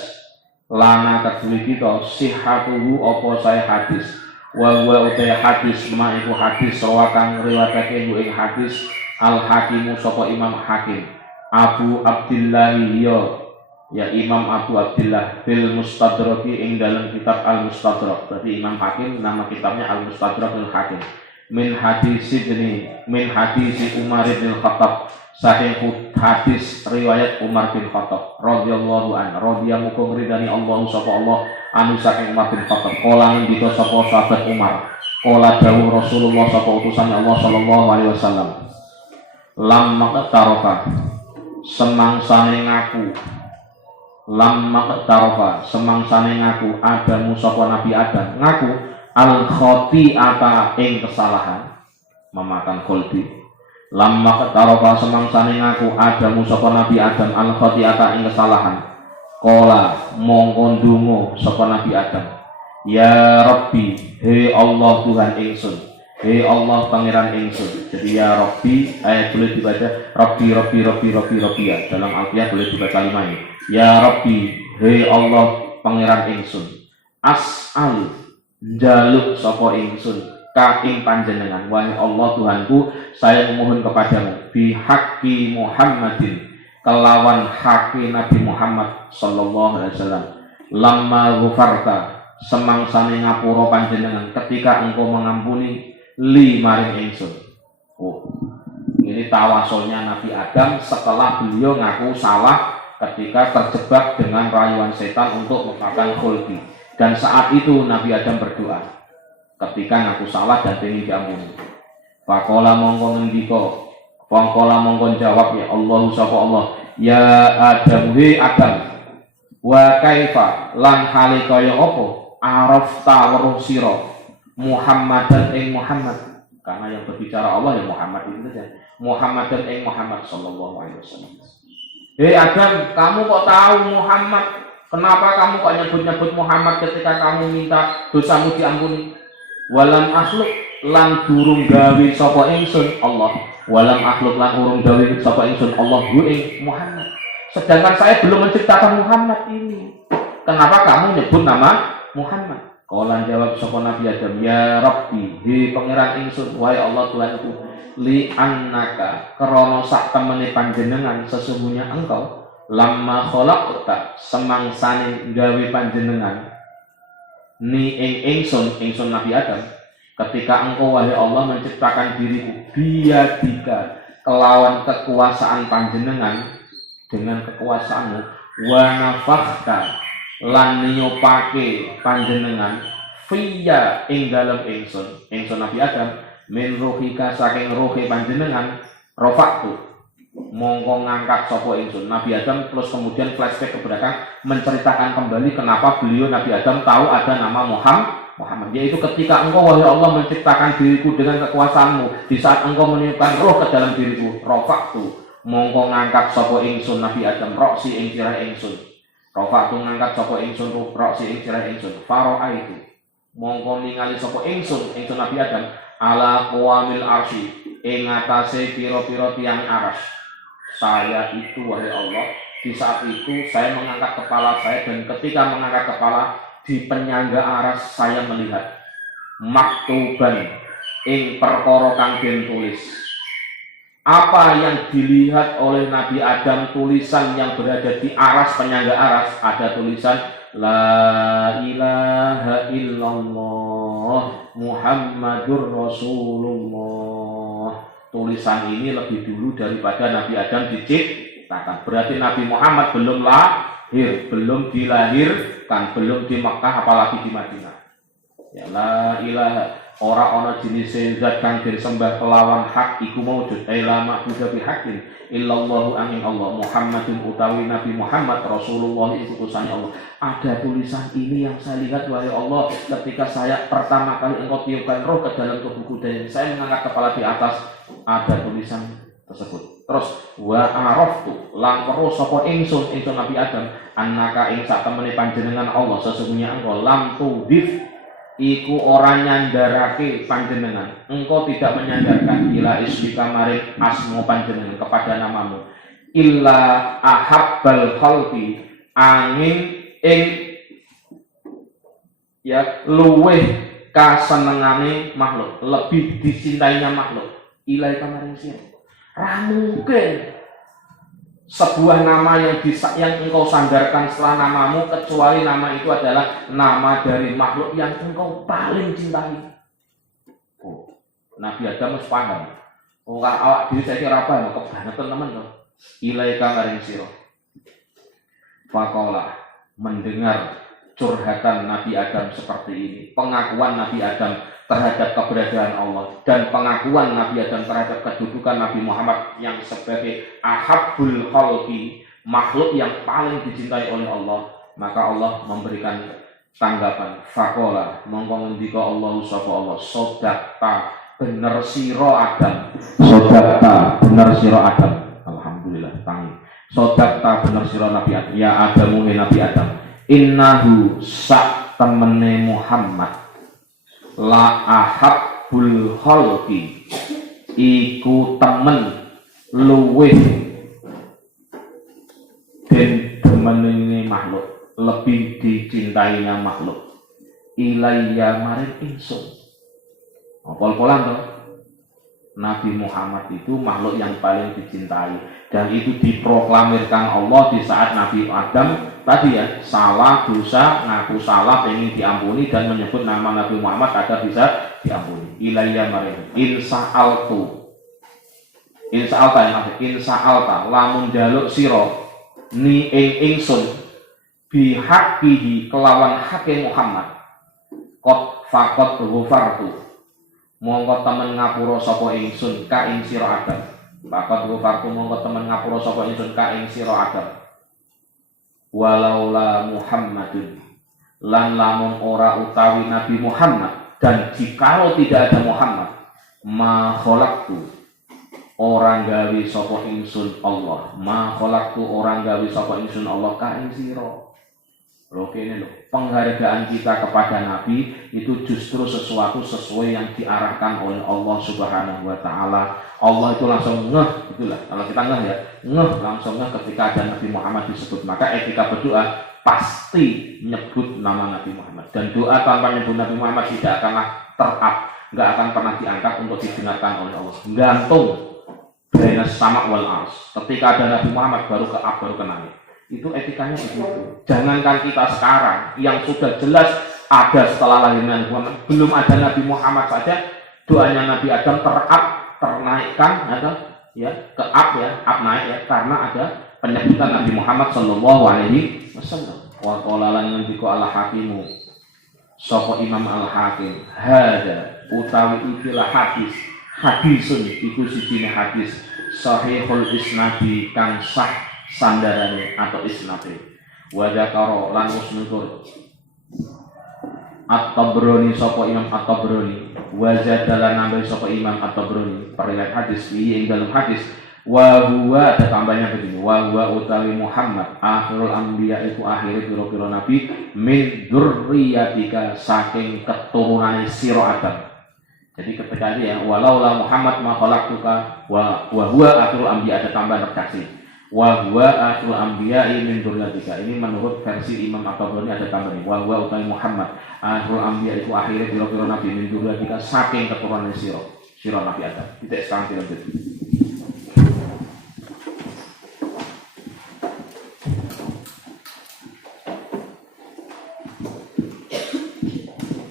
lana kedue kita sihhatuhu apa saya hadis wa utai hadis ma iku hadis rawakan riwayatake ing hadis al hakimu sapa Imam Hakim Abu Abdillah ya Imam Abu Abdillah bil Mustadrak ing dalam kitab Al Mustadrak. Berarti Imam Hakim nama kitabnya Al Mustadrak al Hakim. Min hadis Umar bin Khattab saking hadis riwayat Umar bin Khattab radhiyallahu an radhiyallahu ridani Allah sapa Allah anu saking Umar bin Khattab kala ngendika sapa sahabat Umar kala dawuh Rasulullah sapa utusan Allah sallallahu alaihi wasallam lamma taroka semangsane ngaku Adamu sapa Nabi Adam ngaku al khoti'ata ing kesalahan memakan khuldi lamma taroka semangsane ngaku Adamu sapa Nabi Adam al khoti'ata ing kesalahan kola mongko ndonga sapa Nabi Adam ya Rabbi he Allah Tuhan ingsun he Allah pangeran ingsun. Jadi ya Rabbi boleh dibaca Rabbi ya. Dalam Alkitab boleh dibaca lima ini. Ya Rabbi he Allah pangeran ingsun as'al njaluk sapa ingsun ka ing panjenengan wahai Allah Tuhanku saya memohon kepadamu bi haqqi Muhammadin kelawan haqqi Nabi Muhammad sallallahu alaihi wasallam lamma ghafarta semangsane ngapura panjenengan ketika engkau mengampuni li maring ingsun. Ini tawasulnya Nabi Adam setelah beliau ngaku salah ketika terjebak dengan rayuan setan untuk memakan khuldi. Dan saat itu Nabi Adam berdoa ketika ngaku salah dan ingin diampuni. Faqala mongko ngendika, faqala mongko jawab ya Allah sapa Allah, ya Adam he Adam. Wa kaifa lan hale kaya apa arafta weruh sira Muhammadan ing Muhammad, karena yang berbicara Allah ya Muhammad itu saja. Muhammadan ing Muhammad sallallahu alaihi wasallam. Hei Adam, kamu kok tahu Muhammad? Kenapa kamu kok nyebut-nyebut Muhammad ketika kamu minta dosamu diampuni? Walam akhluk lan durung gawe sapa ingsun Allah. Walam akhluk lan urung gawe sapa ingsun Allah hu ing Muhammad. Sedangkan saya belum menciptakan Muhammad ini. Kenapa kamu nyebut nama Muhammad? Kaulan jawab sapa Nabi Adam, ya Rabbi, he pangeran ingsun, wahai Allah Tuhanku, li annaka krana sak temene panjenengan sesungguhnya engkau lamma khalaqta semangsane gawe panjenengan ni ingsun Nabi Adam ketika engkau wahai Allah menciptakan diriku biadika kelawan kekuasaan panjenengan dengan kekuasaanmu wa nafakhta lan nyopake panjenengan fiya ing dalem ingsun Nabi Adam min ruhika saking ruhi panjenengan rofaktu mongko ngangkat sapa ingsun Nabi Adam terus kemudian flashback ke belakang menceritakan kembali kenapa beliau Nabi Adam tahu ada nama Muhammad yaitu ketika engkau wahai Allah menciptakan diriku dengan kekuasaanmu di saat engkau meniupkan roh ke dalam diriku rofaktu mongko ngangkat sapa ingsun Nabi Adam roksi ing sirah ingsun Rofaktu ngangkat sapa ingsun roksi ing sirah ingsun faro'a itu mongko ningali sapa ingsun Nabi Adam ala qawamil arsy ing atase pira-pira tiang aras saya itu wahai Allah di saat itu saya mengangkat kepala saya dan ketika mengangkat kepala di penyangga aras saya melihat maktuban ing perkara kang den tulis. Apa yang dilihat oleh Nabi Adam tulisan yang berada di aras penyangga aras ada tulisan La ilaha illallah Muhammadur Rasulullah. Tulisan ini lebih dulu daripada Nabi Adam diciptakan. Berarti Nabi Muhammad belum lahir, belum dilahirkan, belum di Makkah apalagi di Madinah. Ya la ilaha ora ana jenis zat kang disembah kelawan hak iku maujud ila ma'budu bi haqqin illallahu angin Allah Muhammadun utawi Nabi Muhammad Rasulullah itu utusan Allah. Ada tulisan ini yang saya lihat wahai Allah ketika saya pertama kali engkau tiupkan roh ke dalam tubuhku dan saya mengangkat kepala di atas ada tulisan tersebut. Terus wa araftu lan weruh sapa ingsun Nabi Adam annaka ing sak temene panjenengan Allah sesungguhnya engkau lam tudif iku orang nyandarake panjenengan engkau tidak menyandarkan ila ismika maring asmu panjenengan kepada namamu illa ahabbal khalqi angin ing ya luweh kasenengane makhluk, lebih dicintainya makhluk. Ilaika maring sira. Ra mungkin sebuah nama yang engkau sandarkan setelah namamu kecuali nama itu adalah nama dari makhluk yang engkau paling cintai. Oh, Nabi Adam wis paham. Ora awak dhewe saiki ora paham kebangetan temen to. Ilaika maring sira. Faqala mendengar curhatan Nabi Adam seperti ini, pengakuan Nabi Adam terhadap keberadaan Allah dan pengakuan Nabi Adam terhadap kedudukan Nabi Muhammad yang sebagai ahabbul khalqi, makhluk yang paling dicintai oleh Allah, maka Allah memberikan tanggapan. Faqala mongko ngendika Allah sapa Allah, sodaqta bener sira Adam, sodaqta bener sira Adam. Alhamdulillah tangi. Sodaqta bener sira Nabi Adam, ya Adamu Nabi Adam. Innahu sak temene Muhammad la ahabbul khalqi iku temen luwih den demenine makhluk, lebih dicintainya makhluk. Ilayya maring ingsun. Pol-polan to. Nabi Muhammad itu makhluk yang paling dicintai dan itu diproklamirkan Allah di saat Nabi Adam tadi ya salah dosa ngaku salah pengen diampuni dan menyebut nama Nabi Muhammad agar bisa diampuni. Ilayya maring insa'altu insa'alta lamun jaluk sira ni ingsun bihaqqihi kelawan hake Muhammad qad faqad ghafartu mongko temen ngapura sapa ingsun ka ing sira Adam. Faqad ghafartu mongko temen ngapura sapa ingsun ka ing sira Adam. Walaula Muhammadun lan lamun ora utawi Nabi Muhammad dan jikalau tidak ada Muhammad ma khalaqtu orang gawe sapa ingsun Allah ma khalaqtu orang gawe sapa ingsun Allah ka ing sira. Loh kene lho, penghargaan kita kepada Nabi itu justru sesuatu sesuai yang diarahkan oleh Allah Subhanahu wa taala. Allah itu langsung ngeh, itulah. Kalau kita ngeh ya, ngeh langsung ngeh ketika ada Nabi Muhammad disebut. Maka etika berdoa pasti menyebut nama Nabi Muhammad. Dan doa tanpa menyebut Nabi Muhammad tidak akanlah terap, enggak akan pernah diangkat untuk didengarkan oleh Allah. Gantung bainas sama wal ars. Ketika ada Nabi Muhammad baru ke up, baru ke langit. Itu etikanya begitu. Jangankan kita sekarang yang sudah jelas ada setelah lahirnya Nabi Muhammad, belum ada Nabi Muhammad saja doanya Nabi Adam ternaikkan atau ya ke up ya up naik ya karena ada penyebutan Nabi Muhammad Shallallahu Alaihi Wasallam. Wa qala lan ngendika al hakimu sapa Imam al Hakim hada utawi ikilah hadisun iku sijine hadis sahihul isnadi kang sah sandarane atau isnate wa dzakara lan musnutur At-Tabrani sapa Imam At-Tabrani wa zadalan nambah sapa Imam At-Tabrani periwayat hadis ing dalam hadis wa huwa ada tambahnya begini wa huwa utawi Muhammad akhirul anbiya itu akhir pira-pira nabi min dzurriyyatika saking keturunane sira Adam. Jadi ketika ini ya walaula Muhammad ma khalaqtuka wa huwa akhirul anbiya ada tambahan redaksi wa huwa akhirul anbiya'i min dzurriyyatika. Ini menurut versi Imam At-Tabrani ada tambahan wa huwa utawi Muhammad akhirul anbiya itu akhirnya pira-pira nabi min dzurriyyatika saking keturunan sira Nabi Adam. Tidak sekarang dilanjut.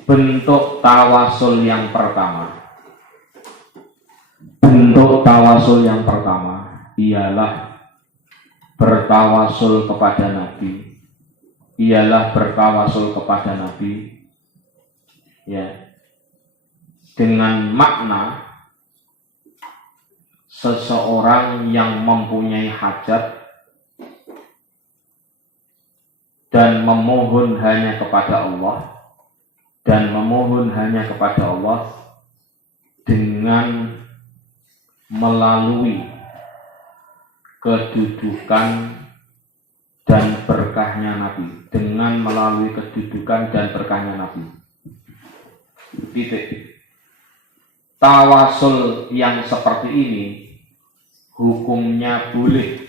Bentuk tawasul yang pertama. Bentuk tawasul yang pertama ialah bertawasul kepada Nabi, ya, dengan makna seseorang yang mempunyai hajat dan memohon hanya kepada Allah dengan melalui kedudukan dan berkahnya Nabi, titik. Tawasul yang seperti ini hukumnya boleh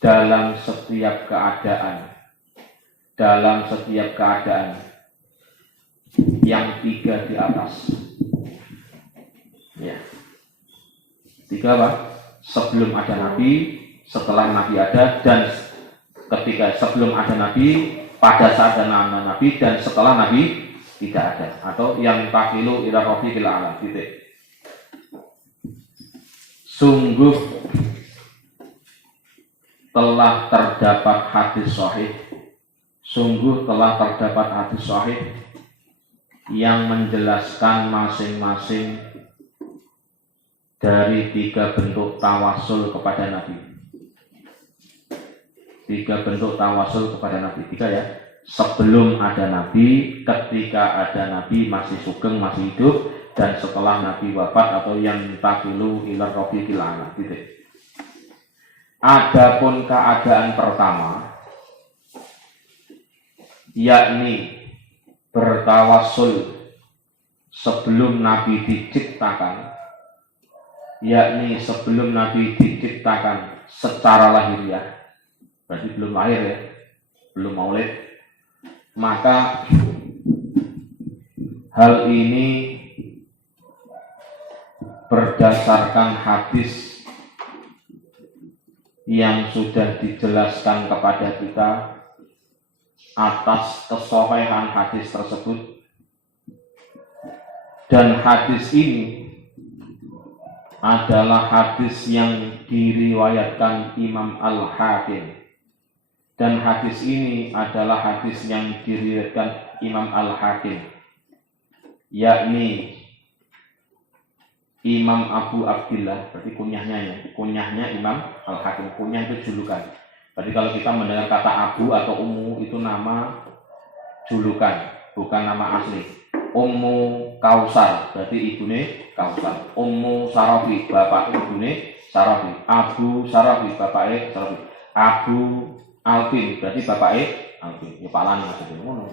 dalam setiap keadaan, yang 3 di atas. Ya. 3 apa? Sebelum ada Nabi, setelah Nabi ada, dan ketika sebelum ada Nabi, pada saat ada nama Nabi, dan setelah Nabi tidak ada. Atau yang takilu ila rafiqil a'la. Titik. Sungguh telah terdapat hadis sahih. Sungguh telah terdapat hadis sahih yang menjelaskan masing-masing dari 3 bentuk tawasul kepada Nabi. 3 bentuk tawasul kepada Nabi. 3 ya. Sebelum ada Nabi, ketika ada Nabi masih sugeng, masih hidup, dan setelah Nabi wafat atau yang takilu ila rafiqil a'la. Titik. Adapun keadaan pertama, yakni bertawasul sebelum Nabi diciptakan, yakni sebelum Nabi diciptakan secara lahiriah, berarti belum lahir ya, belum maulid, maka hal ini berdasarkan hadis yang sudah dijelaskan kepada kita atas kesohihan hadis tersebut, dan hadis ini adalah hadis yang diriwayatkan Imam Al-Hakim, dan hadis ini adalah hadis yang diriwayatkan Imam Al-Hakim, yakni Imam Abu Abdillah, berarti kunyahnya Imam Al-Hakim. Kunyah itu julukan. Berarti kalau kita mendengar kata Abu atau Ummu itu nama julukan, bukan nama asli. Ummu Kausar, berarti ibune Kausar. Ummu Sarafi, bapak ibune Sarafi. Abu Sarafi, bapaknya Sarafi. Abu Alvin, berarti bapaknya Alvin. Ya Pak Lani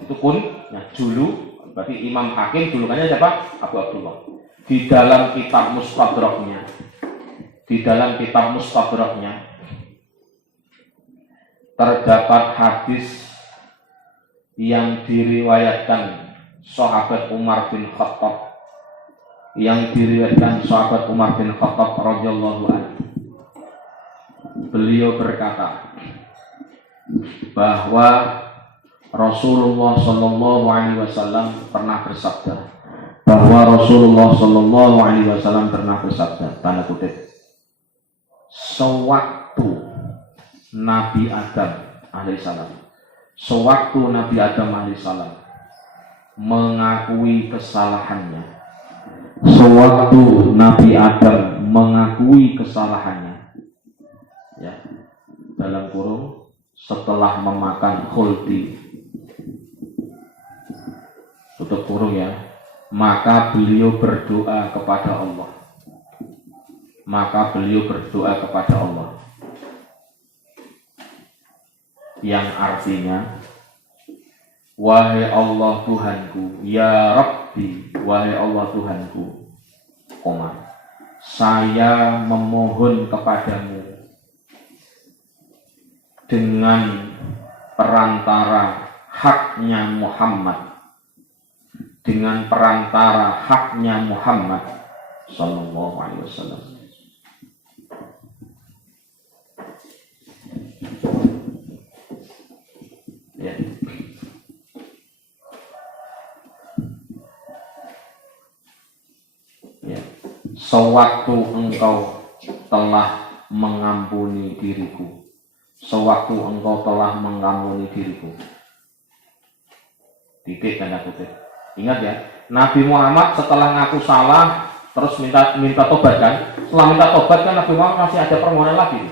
itu kunyah julu. Berarti Imam Hakim julukannya siapa? Abu Abdullah. Di dalam kitab Mustadraknya, terdapat hadis yang diriwayatkan sahabat Umar bin Khattab, radhiyallahu anhu. Beliau berkata bahwa Rasulullah Shallallahu Alaihi Wasallam pernah bersabda, tanda kutip, sewaktu Nabi Adam alaihissalam mengakui kesalahannya, ya, dalam kurung setelah memakan khuldi, tutup kurung ya, maka beliau berdoa kepada Allah. Yang artinya, wahai Allah Tuhanku, ya Rabbi, wahai Allah Tuhanku, saya memohon kepadamu dengan perantara haknya Muhammad Sallallahu Alaihi Wasallam. Ya. Ya. Sewaktu engkau telah mengampuni diriku, titik tanda kutip. Ingat ya, Nabi Muhammad setelah ngaku salah terus minta tobat kan. Setelah minta tobat kan Nabi Muhammad masih ada permohonan lagi.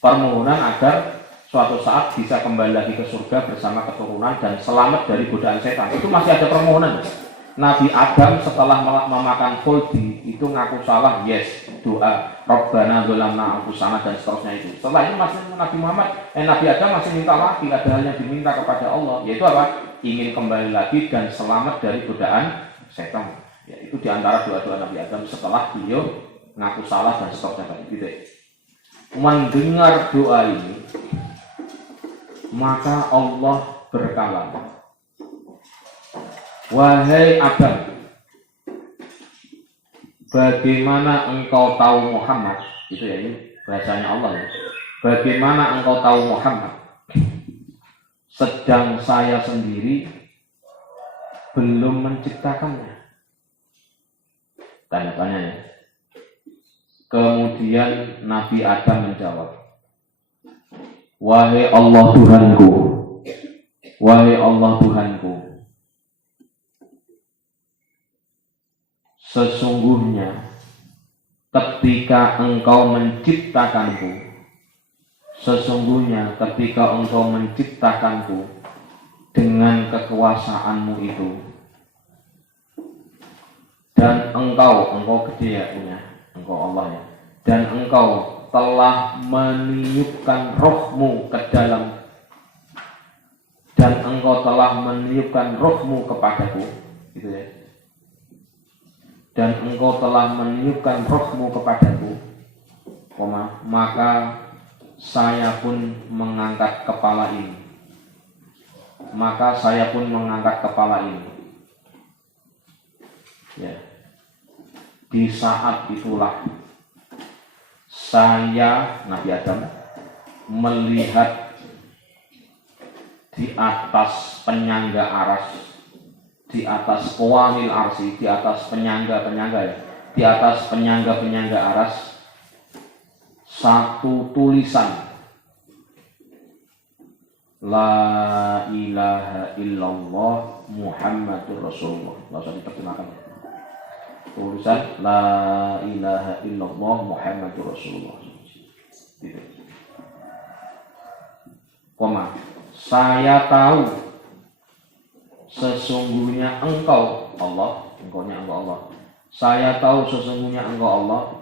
Permohonan agar suatu saat bisa kembali lagi ke surga bersama keturunan dan selamat dari godaan setan. Itu masih ada permohonan. Nabi Adam setelah memakan khuldi itu ngaku salah, yes, doa Rabbana dzalamna anfusana dan seterusnya itu. Setelah itu masih Nabi Adam masih minta lagi, ada hal yang diminta kepada Allah, yaitu apa? Ingin kembali lagi dan selamat dari godaan setan. Ya, itu diantara doa-doa Nabi Adam setelah beliau ngaku salah dan seterusnya tadi. Gitu. Mendengar doa ini, maka Allah berkalam. Wahai Adam, bagaimana engkau tahu Muhammad? Itu ya, ini bahasanya Allah ya. Bagaimana engkau tahu Muhammad? Sedang saya sendiri belum menciptakannya. Tanda tanya ya. Kemudian Nabi Adam menjawab, wahai Allah Tuhanku, wahai Allah Tuhanku, sesungguhnya ketika engkau menciptakanku, sesungguhnya ketika engkau menciptakanku dengan kekuasaanmu itu, dan engkau gede ya punya, engkau Allah ya, dan engkau telah meniupkan rohmu ke dalam, dan engkau telah meniupkan rohmu kepadaku, gitu ya. Dan engkau telah meniupkan rohmu kepadaku, maka saya pun mengangkat kepala ini. Maka saya pun mengangkat kepala ini. Ya. Di saat itulah saya, Nabi Adam, melihat di atas penyangga aras, di atas qawamil arsi, di atas penyangga-penyangga ya, di atas penyangga-penyangga aras, satu tulisan, La ilaha illallah Muhammadur Rasulullah. Nggak usah diterjemahkan. Tulisan La ilaha illallah Muhammadur Rasulullah. Gitu. Saya tahu sesungguhnya engkau Allah, engkaunya engkau Allah. Saya tahu sesungguhnya engkau Allah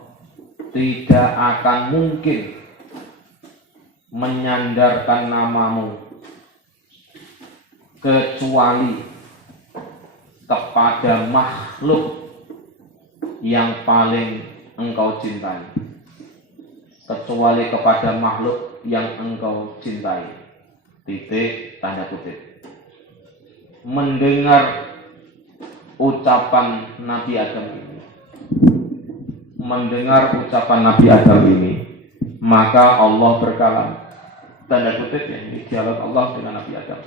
tidak akan mungkin menyandarkan namamu kecuali kepada makhluk yang paling engkau cintai. Kecuali kepada makhluk yang engkau cintai. Titik tanda kutip. Mendengar ucapan Nabi Adam ini, maka Allah berkalam, tanda kutip ya, ini dialog Allah dengan Nabi Adam.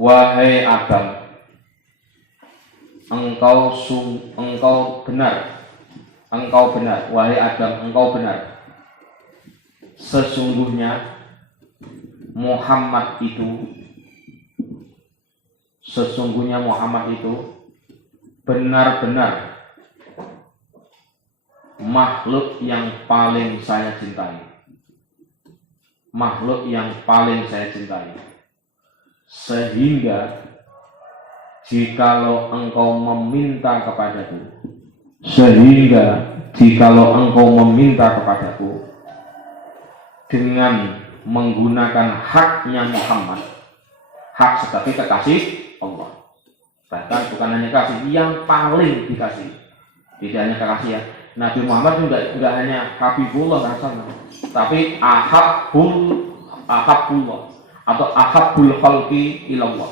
Wahai Adam, engkau benar, wahai Adam, engkau benar. Sesungguhnya Muhammad itu benar-benar makhluk yang paling saya cintai. Makhluk yang paling saya cintai. Sehingga jikalau engkau meminta kepadaku dengan menggunakan haknya Muhammad, hak sebagai kekasih Allah, bahkan bukan hanya kasih, yang paling dikasih. Tidak hanya kekasih ya, Nabi Muhammad juga enggak hanya Habibullah rasanya, tapi ahabbullah atau ahabbul khalqi ilallah.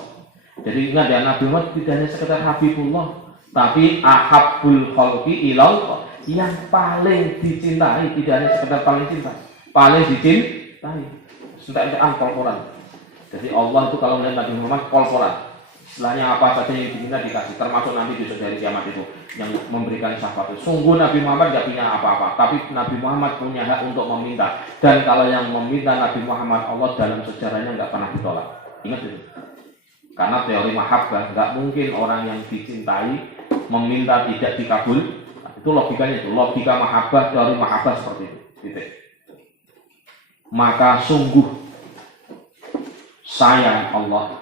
Jadi ingat ya, Nabi Muhammad tidak hanya sekedar Habibullah, tapi ahabbul khalqi ilallah, yang paling dicintai, tidak hanya sekedar paling cinta, paling dicintai. Sentak-sentakan kol-kolan. Jadi Allah itu kalau melihat Nabi Muhammad kol-kolan, istilahnya apa saja yang diminta dikasih, termasuk nanti besok dari kiamat itu yang memberikan syafaat. Sungguh Nabi Muhammad tidak punya apa-apa, tapi Nabi Muhammad punya hak untuk meminta. Dan kalau yang meminta Nabi Muhammad, Allah dalam sejarahnya nggak pernah ditolak. Ingat itu. Karena teori mahabbah, nggak mungkin orang yang dicintai meminta tidak dikabul. Itu logikanya itu, logika mahabbah, teori mahabbah seperti itu. Titik. Maka sungguh saya Allah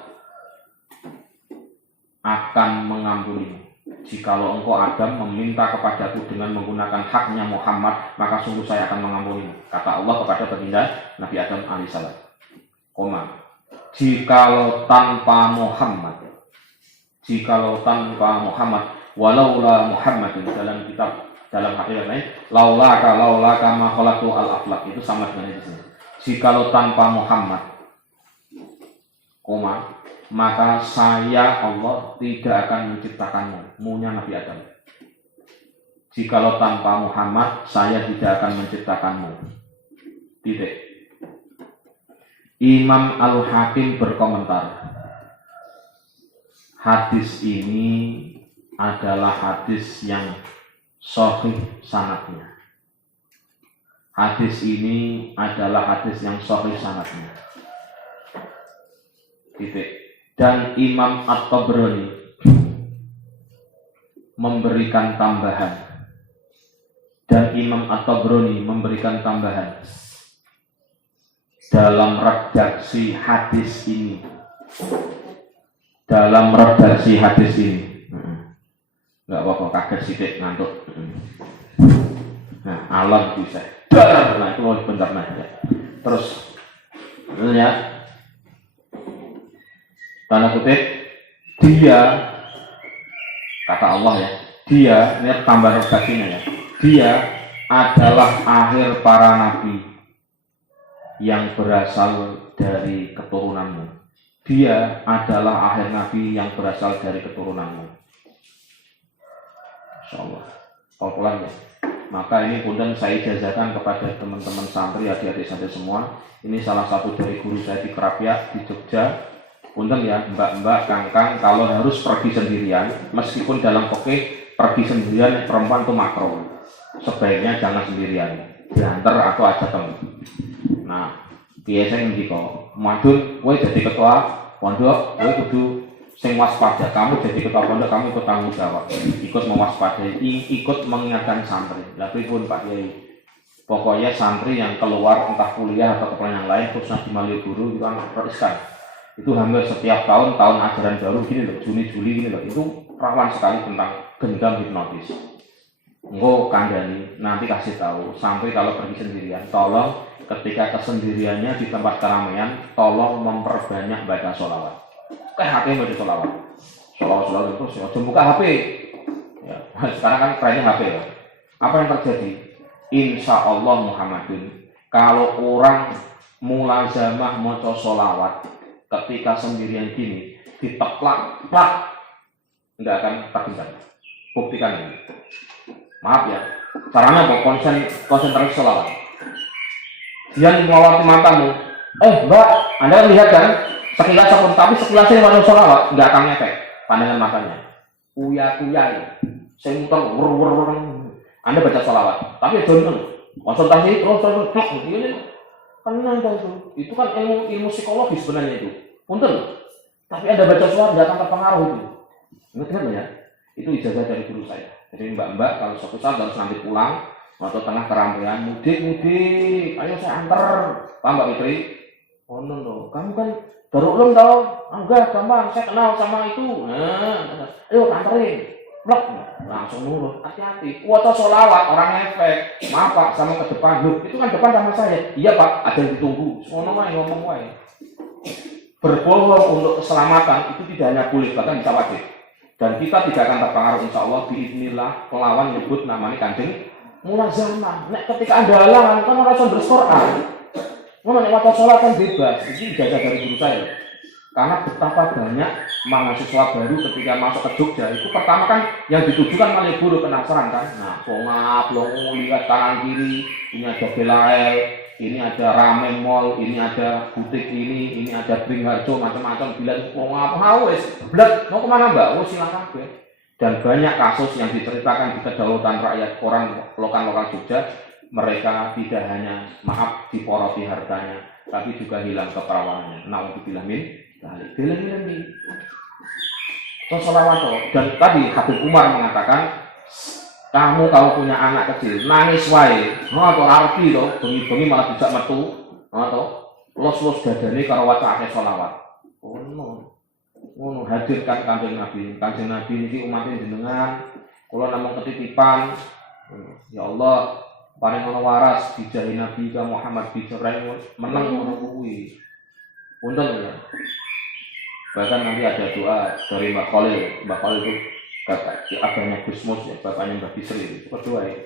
akan mengampunimu. Jikalau engkau Adam meminta kepadaku dengan menggunakan haknya Muhammad, maka sungguh saya akan mengampunimu. Kata Allah kepada baginda Nabi Adam alaihissalam. Jikalau tanpa Muhammad, walaula Muhammadin, dalam kitab, dalam hadis lain, laulaka ma khalaqtu al-aflaq, itu sama dengan di sini. Jikalau tanpa Muhammad, maka saya Allah tidak akan menciptakanmu, munya Nabi Adam. Jikalau tanpa Muhammad, saya tidak akan menciptakanmu. Titik. Imam Al-Hakim berkomentar, hadis ini adalah hadis yang sahih sanadnya. Hadis ini adalah hadis yang sahih sanadnya. Titik. Dan Imam At-Tabrani memberikan tambahan. Dan Imam At-Tabrani memberikan tambahan dalam redaksi hadis ini. Dalam redaksi hadis ini. Enggak apa-apa, kaget sidik ngantuk. Nah, alam bisa. Nah, itu mau bentar ya. Terus lihat tanda kutip, dia, kata Allah ya, dia, ini tambah redaksinya ya, dia adalah akhir para nabi yang berasal dari keturunanmu. Dia adalah akhir nabi yang berasal dari keturunanmu. Insyaallah. Pelan ya. Maka ini kemudian saya ijazahkan kepada teman-teman santri, adik-adik santri semua. Ini salah satu dari guru saya di Kerapiak, di Jogja. Punten ya, mbak-mbak, kang-kang, kalau harus pergi sendirian, meskipun dalam fikih pergi sendirian perempuan itu makruh. Sebaiknya jangan sendirian, diantar atau ajak teman. Nah, biasanya gitu. Madun, kowe jadi ketua pondok, kowe kudu sing waspada. Kamu jadi ketua pondok, kamu ikut tanggung jawab, ikut mewaspadai, ikut mengingatkan santri. Tapi pun Pak Kiai, pokoknya santri yang keluar entah kuliah atau keperluan yang lain, khususnya di Malioboro itu kan riskan. Itu hampir setiap tahun ajaran baru gini loh, Juni-Juli gini loh, itu rawan sekali tentang genggam hipnotis. Engko kandani, nanti kasih tahu, sampai kalau pergi sendirian, tolong ketika kesendiriannya di tempat keramaian, tolong memperbanyak baca sholawat. Kayak HP baca sholawat. Sholawat terus, ya, buka HP. Ya, sekarang kan trennya HP ya. Apa yang terjadi? Insya Allah Muhammadun, kalau orang mulazamah maca sholawat, ketika sendirian gini diteplak, nggak akan tertinggal. Buktikan ini. Maaf ya, caranya apa? Konsentrasi sholawat. Dia melawati matamu. Mbak, Anda lihat kan? Sekilas pun, tapi sekilasnya mau sholawat, nggak akan ngefek pandangan matanya. Kuya, saya muter, Anda baca sholawat, tapi jangan konsultasi terus, ini. Tenang itu kan ilmu psikologis sebenarnya itu. Punten. Tapi Anda baca suara tidak akan terpengaruh itu. Ingat ya? Itu ijazah dari guru saya. Jadi mbak-mbak kalau suatu saat harus nanti pulang atau tengah keramaian, mudik, ayo saya antar. Pak Mbak Fitri? Oh no, kamu kan baru belum tahu? Enggak, gampang, saya kenal sama itu. Nah, ayo anterin. Blok, langsung nurut, hati-hati. Waca sholawat, orang efek. Maaf Pak, sama ke depan. Loh, itu kan depan sama saya. Iya Pak, ada yang ditunggu. Ngomong wae. Berbohong untuk keselamatan itu tidak hanya boleh, bahkan bisa wajib. Dan kita tidak akan terpengaruh insya Allah biiznillah kelawan nyebut namanya Kanjeng mulazamah. Nek ketika Anda halangan kan ora iso ndres Quran. Ngono nek waca sholat kan bebas. Ini ijazah dari guru saya. Karena betapa banyak mahasiswa baru ketika masuk ke Jogja itu pertama kan yang ditujukan Malioboro penasaran kan. Nah, pongap, lihat kanan kiri, ini ada Belael, ini ada Ramen Mall, ini ada butik ini ada Bringharjo, macam-macam. Bilang pongap, wes, blek, mau kemana Mbak? Oh silakan be. Dan banyak kasus yang diceritakan di kedaulatan rakyat orang lokal Jogja, mereka tidak hanya diporoti hartanya, tapi juga hilang keperawanannya. Nauzubillah min Bilang-bilang sholawat. Dan tadi Habib Umar mengatakan, kamu punya anak kecil, nangis wae, atau arti loh, bengi-bengi malah bisa metu, atau los dadane karo wacane sholawat. Oh no, hadirkan Kanjeng Nabi ini umatnya jenengan, kula namung ketitipan, ya Allah, paling ono waras dijahi Nabi Muhammad bijarai menang ngono kuwi. Punten ya. Bahkan nanti ada doa dari Mbak Khalil itu abahnya Gusmus ya, bapaknya Mbak Bisri itu berdoa ya.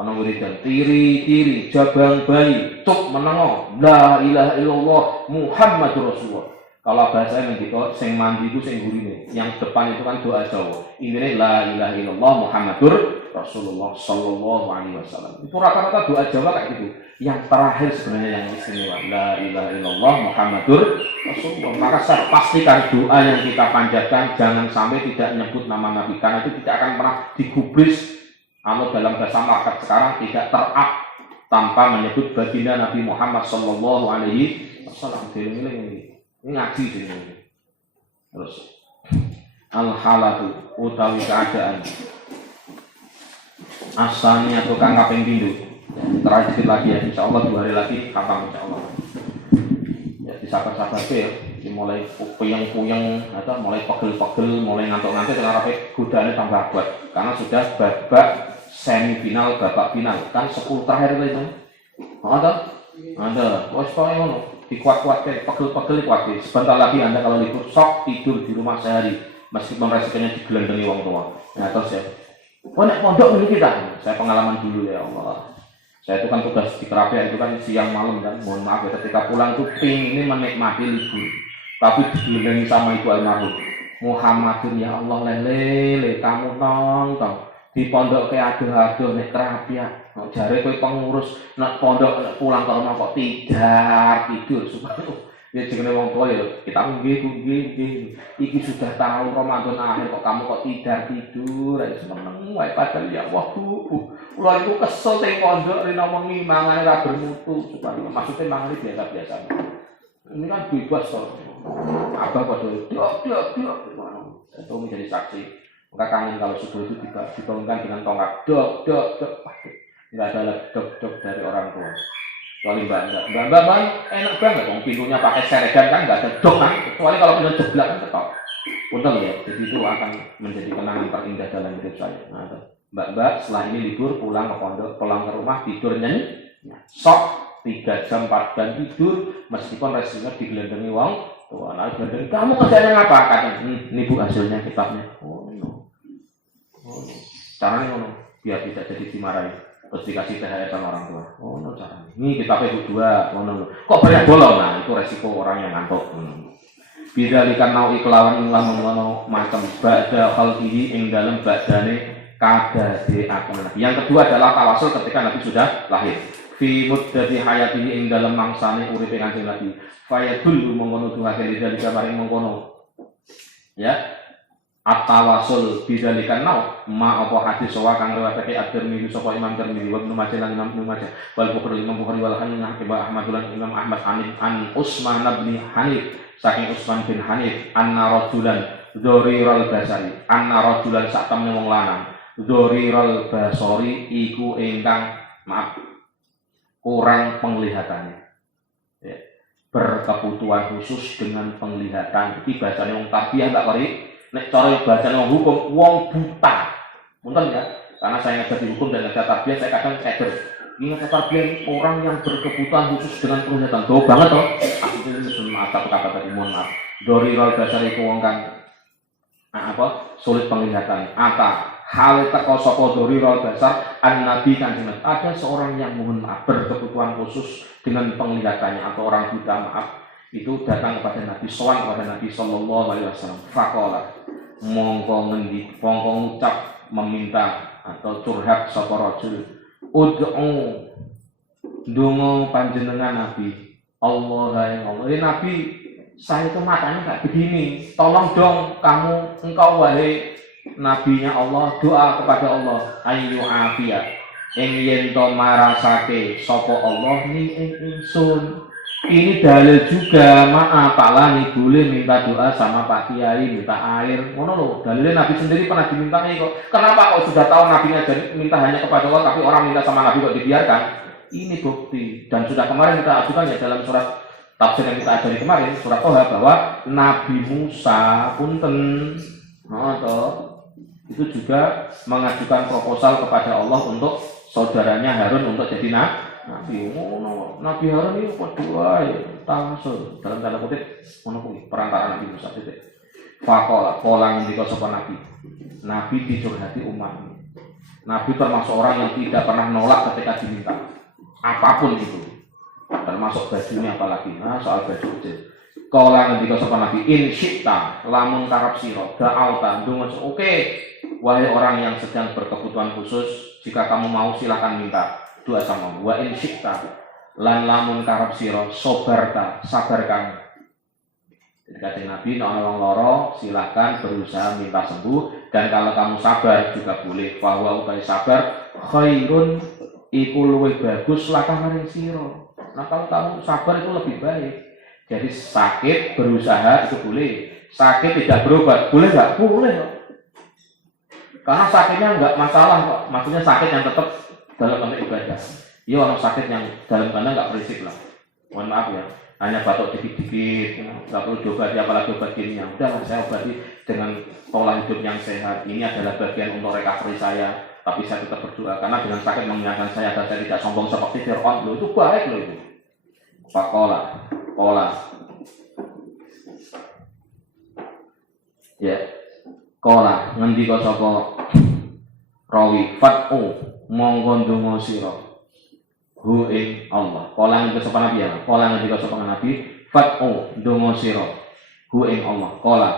Ono wiridan tiri jabang bayi cuk menengo la ilaha illallah Muhammadur Rasulullah. Kalau bahasa mendika sing mandi itu sing gurine. Yang depan itu kan doa Jawa. Ini la ilaha illallah Muhammadur Rasulullah sallallahu alaihi wasallam. Itu rata-rata doa Jawa kayak gitu. Yang terakhir sebenarnya yang istimewa, la ilaha illallah Muhammadur Rasulullah. Maka saya pastikan doa yang kita panjatkan jangan sampai tidak menyebut nama Nabi, karena itu tidak akan pernah digubris atau dalam bahasa masyarakat sekarang tidak terap tanpa menyebut baginda Nabi Muhammad sallallahu alaihi wasallam. Ini ngaji ini. Terus al-halatu utawi keadaan asalnya tukang kaping pindho. Terakhir sedikit lagi ya, insya Allah 2 hari lagi kapan insya Allah. Ya disabar-sabar ya, mulai puyeng-puyeng, atau mulai pegel-pegel, mulai ngantuk-ngantuk dengan rapi godaannya tambah kuat. Karena sudah babak semifinal, babak final kan 10 terakhir itu. Ada, wes kok ngono, dikuat-kuatkan, pegel-pegel dikuatkan. Sebentar lagi Anda kalau libur sok tidur di rumah sehari, meskipun resikonya digelandangi wong tua. Nah terus ya, nek pondok dulu kita, saya pengalaman dulu ya Allah. Saya itu kan tugas di Kerapia itu kan siang malam kan, mohon maaf ya, ketika pulang tuh ini menikmati libur, tapi digelandangi sama ibu almarhum Muhammadun, ya Allah lele kamu nongtong di pondok kayak aduh-aduh nek Kerapia, jare kowe pengurus nek pondok nek pulang ke rumah kok tidur supaya ya jenenge wong tua ya kita nggih iki sudah tahu Ramadan akhir kok kamu kok tidur aja seneng wae padahal ya Allah Bu kula itu kesel teng pondok rene ngomongi mangane ra bermutu supaya maksudnya mangane biasa-biasa ini kan bebas kok apa kok dok itu menjadi saksi. Maka kangen kalau subuh itu dibangunkan dengan tongkat dok nggak ada dok dari orang tua. Kecuali mbak enak banget dong, pintunya pakai seredan kan nggak ada dok kan, kecuali kalau pintu jeblak kan ketok. Untung ya, jadi itu akan menjadi kenangan terindah dalam hidup saya. Nah, mbak setelah ini libur pulang ke pondok, pulang ke rumah tidur nyanyi, sok 3 jam 4 jam tidur, meskipun resikonya digelandangi wong tua. Nah, gelandangi kamu kerjanya apa? Katanya, ini bu hasilnya kitabnya. Oh no, caranya ngono, biar tidak jadi dimarahi. Terus dikasih THR sama orang tua. Oh no caranya. Ini kitabnya itu 2. Oh no. Kok banyak bolong? Nah itu resiko orang yang ngantuk. Bidzalika naui kelawan ngono macam ba'da khalqihi ing dalem badane kadade akan. Yang kedua adalah tawasul ketika Nabi sudah lahir. Fi muddati hayatihi ing dalem mangsane uripe Kanjeng Nabi. Fayadul mengkono duhake lidzalika maring mengkono. Ya. At-tawasul bidzalika nau ma apa hadis sawa kang riwayatake At-Tirmidzi sapa Imam Tirmidzi wa Ibnu Majah lan Imam Ibnu Majah wal Bukhari Imam Bukhari wal Hakim Ahmad lan Imam Ahmad an Utsman bin Hanif saking Utsman bin Hanif anna rajulan dzuriral basari anna rajulan sak temne wong lanang dzuriral basari iku ingkang maaf kurang penglihatannya ya, berkebutuhan khusus dengan penglihatan iki bacane wong tarbiyah gak kari nek cara bacaan wong hukum wong buta. Punten ya, karena saya ngajar di hukum dan ngajar tarbiyah saya kadang ceder. Ini ngajar tarbiyah orang yang berkebutuhan khusus dengan penglihatan. Jauh banget toh. Aku itu semua kata tadi mohon maaf. Dorirul dasar itu wong kan sulit penglihatan. Hal teko sapa dorirul dasar an-nabi Kanjeng. Ada seorang yang mohon maaf berkebutuhan khusus dengan penglihatannya atau orang buta maaf. Itu datang kepada Nabi, sowan kepada Nabi sallallahu alaihi wasallam. Faqala mongko ngucap meminta atau curhat sapa rajul. Ud'u ndonga panjenengan Nabi. Allah ya Nabi, saya itu matanya enggak begini. Tolong dong kamu engkau wahai nabinya Allah doa kepada Allah ayu afia. Ing yen to marasake sapa Allah ning ingsun. Ini dalil juga, maaf Pak Lani boleh minta doa sama Pak Kiai, minta air. Ngono loh, dalilnya Nabi sendiri pernah dimintai kok. Kenapa kok sudah tahu Nabinya jadi minta hanya kepada Allah, tapi orang minta sama Nabi kok dibiarkan? Ini bukti. Dan sudah kemarin kita ajukan ya dalam surat tafsir yang kita ajari kemarin, surat Toha, bahwa Nabi Musa punten, itu juga mengajukan proposal kepada Allah untuk saudaranya Harun untuk jadi Nabi Harun ini berdoa ya tawasul dalam tanda kutip perantara Nabi Musa itu. Faqala polang ndika sapa Nabi dicurhati umat. Nabi termasuk orang yang tidak pernah nolak ketika diminta apapun itu. Termasuk bajunya apalagi. Nah, soal baju kecil. Kala ngendika sapa Nabi, in syi'ta lamun karep sira da'auta ndonga. Oke, wahai orang yang sedang berkebutuhan khusus, jika kamu mau silakan minta doa sama. Wa in syi'ta lan lamun karep sira sabarta, sabar kamu. Jadi kata Nabi, nek ana wong lara silakan berusaha minta sembuh, dan kalau kamu sabar juga boleh. Bahwa utai sabar khairun iku luwih bagus laka maring sira. Nah, kalau kamu sabar itu lebih baik. Jadi sakit berusaha itu boleh, sakit tidak berobat boleh nggak? Boleh kok. Karena sakitnya nggak masalah kok, maksudnya sakit yang tetap dalam konteks ibadah. Iya, orang sakit yang dalam tanda nggak berisik lah. Mohon maaf ya, hanya batuk dikit-dikit, nggak perlu diobati, apalagi obat kimia. Udah, saya obati dengan pola hidup yang sehat. Ini adalah bagian untuk recovery saya, tapi saya tetap berdoa karena dengan sakit mengingatkan saya agar saya tidak sombong seperti Fir'aun. Loh, itu baik loh itu. Pakola. Ya, kola ngendika sapa rawi fat'u monggo ndonga sira hu ing Allah. Kola ngendika sapa Nabi ya. Kola ngendika sapa Nabi fat'u ndonga sira hu ing Allah. Kola.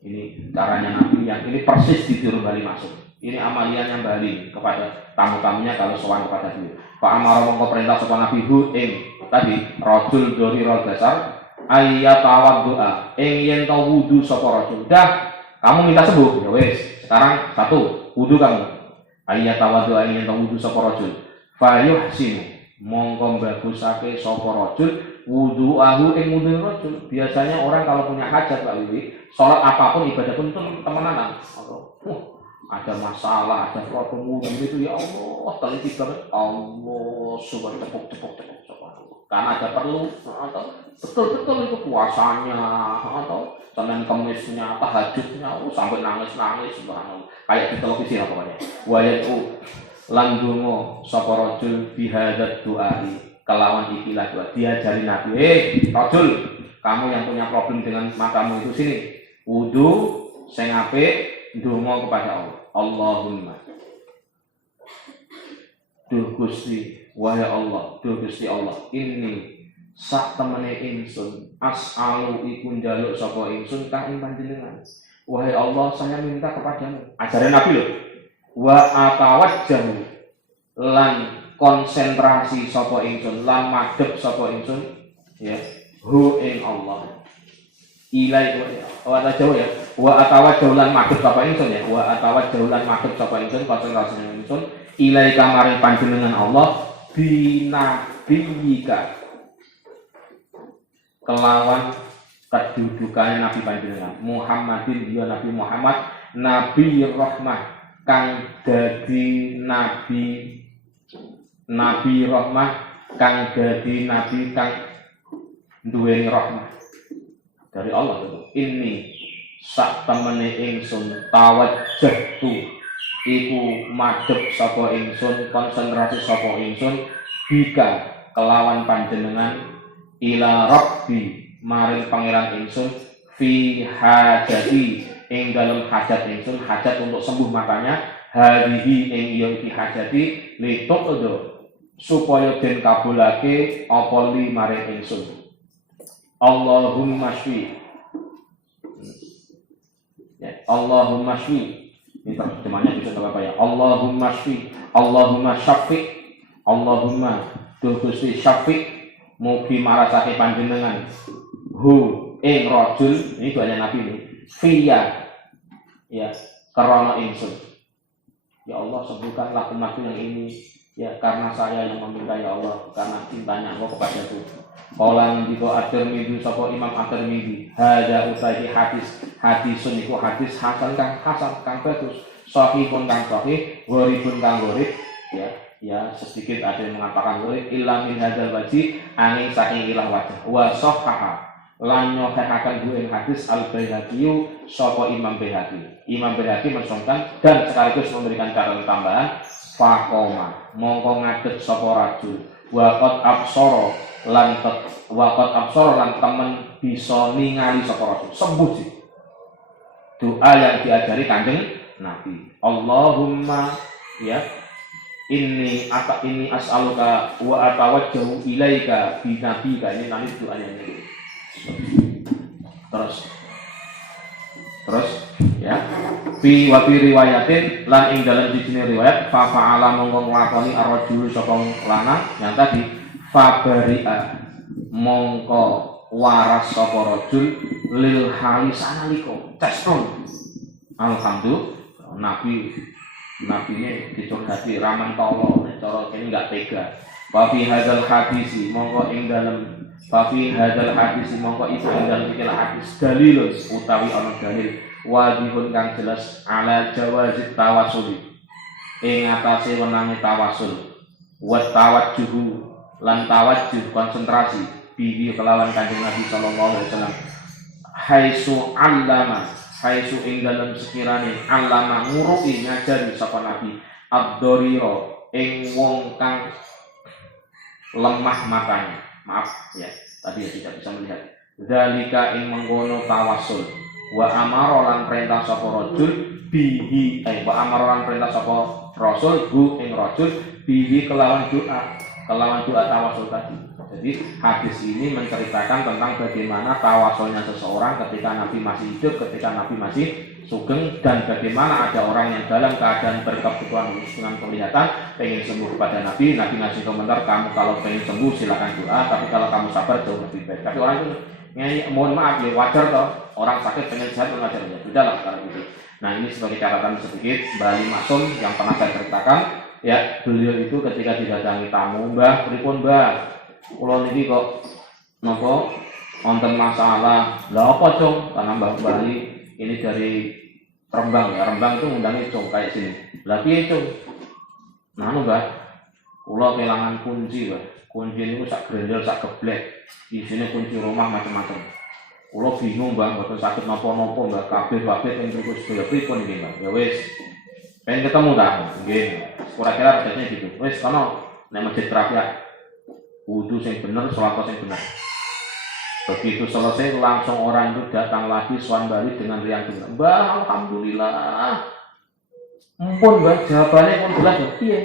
Ini caranya Nabi yang ini persis ditiru Bali masuk. Ini amaliannya Bali kepada tamu-tamunya kalau sowan kepada dia. Pak Amar mongko perintah sapa Nabi hu ing tadi rajul dori rol dasar ayat awat doa ing to wudu sapa rajul. Dah, kamu minta sembuh ya wes. Sekarang satu wudu kamu. Ayat awat doa ing to wudu sapa rajul. Fayuhsin mongko bagusake sapa rajul wudu ahu ing wudu rajul. Biasanya orang kalau punya hajat Pak Wiwi, salat apapun ibadah pun itu temenan. Ada masalah, ada problem wudu itu ya Allah, teliti banget. Allah subhanahu tepuk. Karena ada perlu atau betul-betul itu puasanya atau Senin Kemisnya, tahajudnya, sampai nangis subhanallah. Kayak di televisi lah pokoknya. Wa yatu lan donga sapa rajul bihadat du'ai kelawan ikilah doa. Diajari Nabi, rajul, kamu yang punya problem dengan matamu itu sini. Wudu sing apik ndonga kepada Allah. Allahumma duh Gusti, wahai Allah, duh Gusti Allah, ini sak temene ingsun as'alu iku njaluk sapa ingsun ka ing panjenengan. Wahai Allah, saya minta kepadamu. Ajaran Nabi lho. Wa atawajjahu lan konsentrasi sapa ingsun, lan madhep sapa ingsun ya hu ing Allah. Ilai wa atawajahu ya. Wa atawajjahu lan madhep sapa ingsun ya. Wa atawajjahu lan madhep sapa ingsun konsentrasi ingsun ilai kamaring panjenengan Allah binabiyika kelawan kedudukannya Nabi panjenengan Muhammadin dia Nabi Muhammad Nabi Rahmah kang dadi Nabi Rahmah kang dadi Nabi kang duweni rahmah dari Allah itu. Ini sak temene ingsun tawajjahtu iku madhep sapa ingsun konsentrasi sapa ingsun bika kelawan panjenengan ila rabbi maring pangeran ingsun fi hajati ing dalam hajat ingsun, hajat untuk sembuh matanya hadihi ing iya iki hajati lituk supaya den kabulake apa li maring ingsun. Allahumma shfi ya, Allahumma shfi. Ini terjemahnya bisa apa ya? Allahumma shfi, Allahumma syafi, Allahumma duh Gusti syafi, mugi marasake panjenengan hu ing rajul, ini doanya Nabi ini fiya ya karena ingsun. Ya Allah, sembuhkanlah umatku yang ini ya karena saya yang meminta ya Allah, karena cintanya Allah kepadaku. Kaulan diko at-Tirmidzi sapa Imam at-Tirmidzi hadza utai hadisun iku hadis hasan kang bagus, sahihun kang sahih, gharibun kang gharib ya sedikit ada yang mengatakan gharib illa min hadzal waji angin saking ilah wajah wa sahhaha lan nyohahaken ing hadis al-Baihaqi sapa Imam Baihaqi mensongkan dan sekaligus memberikan catatan tambahan faqoma mongko ngadeg sapa rajul waqat absara lan temen bisa ningali sapa rajul sembuh sih. Doa yang diajari Kanjeng Nabi. Allahumma ya ini as'aluka wa atawajjahu ilaika bi nabika, ini nanti doanya ini. Terus ya fi wa fi riwayatin lan ing dalam dijine riwayat fa fa'ala mongko nglakoni ar-rajul saka lanang yang tadi fa bari'a mongko waras sapa rajul lil hali sanaliko tesnon alhamdulillah nabi ini dicurhati raman tolo cara kene enggak tega wa fi hadzal hadisi mongko ing dalem Fafi hadal hadis mongko itu ing dalem iki hadis dalil utawi ana dalil wajibun kang jelas ala jawazit tawasul ing atase wenange tawasul wa tawajjuh lan tawajjuh konsentrasi bihi kelawan Kanjeng Nabi sallallahu alaihi wasallam haitsu ing dalem sekirane allama nguruki ngajari sapa Nabi ad-dharira ing wong kang lemah matanya. Maaf ya, tadi ya tidak bisa melihat. Dzalika ing mengkono tawasul. Wa amara lan perintah sapa rajul bihi wa amara lan perintah sapa rasul hu ing rajul bihi kelawan doa tawasul tadi. Jadi hadis ini menceritakan tentang bagaimana tawasulnya seseorang ketika Nabi masih hidup, ketika Nabi masih sugeng, dan bagaimana ada orang yang dalam keadaan berkebutuhan dengan penglihatan pengen sembuh kepada Nabi ngasih komentar, kamu kalau pengen sembuh silakan doa, tapi kalau kamu sabar jauh lebih baik. Tapi orang itu mohon maaf ya, wajar toh, orang sakit pengen sehat wajar ya, sudahlah kalau gitu. Nah ini sebagai catatan sedikit, Mbah Ali Maksum yang pernah saya ceritakan ya, beliau itu ketika didatangi tamu, Mbah pripun Mbah, kula niki kok napa wonten masalah. Lah apa Cung? Karena Mbah Ali ini dari Rembang ya, Rembang itu ngundangnya Cung kayak sini. Lah piye Cung? Nah Mbah, kula kelangan kunci Mbah. Kunci niku sak grendel sak geblek. Isine kunci rumah macam-macam. Kula bingung Mbah, mboten saged napa-napa Mbah, kabeh-kabeh ing mriku sedaya pripun iki Mbah. Ya wis. Pengen ketemu ta? Nggih. Kira-kira bedanya gitu. Wis kono nek masjid Rafiah. Wudu sing bener, sholat sing bener. Begitu selesai langsung orang itu datang lagi sowan balik dengan riang gembira. Mbah, alhamdulillah. Mumpun Mbah, jawabannya pun jelas ya. Piye?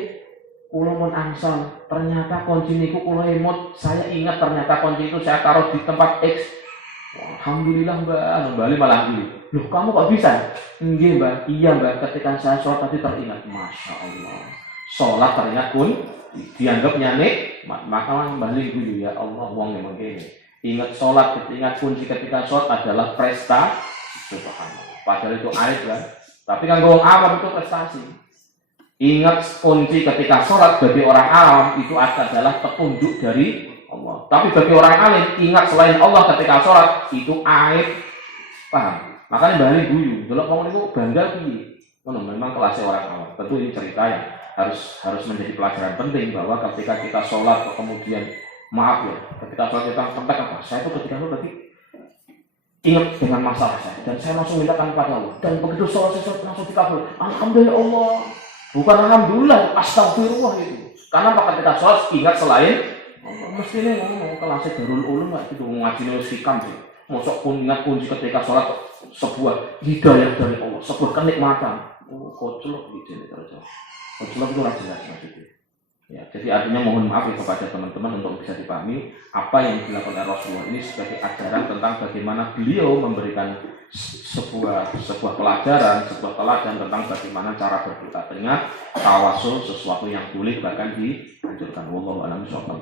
Kula mun angsal, ternyata kunci niku kula emot. Saya ingat ternyata kunci itu saya taruh di tempat X. Alhamdulillah Mbah, kembali malah gini. Loh, kamu kok bisa? Nggih Mbah, iya Mbah, ketika saya sholat tadi teringat. Masya Allah. Sholat teringat pun dianggap nyanik, maka kembali dulu ya Allah, wong yang begini. Ingat sholat, ingat kunci ketika sholat adalah prestasi. Subhanallah. Padahal itu aib kan. Tapi kan orang awam itu prestasi. Ingat kunci ketika sholat bagi orang awam itu adalah petunjuk dari Allah. Tapi bagi orang alim, ingat selain Allah ketika sholat itu aib. Paham? Makanya balik guyu. Dulu orang itu bangga piye. Memang kelasnya orang awam. Tentu ini cerita yang harus menjadi pelajaran penting bahwa ketika kita sholat kemudian maaf ya, ketika sholat kita sampai apa? Saya itu ketika sholat tadi ingat dengan masalah saya dan saya langsung mintakan kepada Allah, dan begitu sholat saya langsung dikabul. Alhamdulillah Allah, bukan alhamdulillah, astagfirullah itu. Karena ketika sholat ingat selain Allah, mestinya ngomong kelasnya Darul Ulum nggak gitu ngajinya sikam sih. Mosok pun ingat kunci ketika sholat sebuah hidayah dari Allah, sebuah kenikmatan. Oh, koclok gitu nih terus. Koclok itu jelas maksudnya. Ya, jadi artinya mohon maaf ya kepada teman-teman untuk bisa dipahami apa yang dilakukan oleh Rasulullah ini sebagai ajaran tentang bagaimana beliau memberikan sebuah pelajaran, sebuah teladan tentang bagaimana cara berdoa dengan tawasul, sesuatu yang boleh bahkan dianjurkan. Wallahu a'lam bishawab.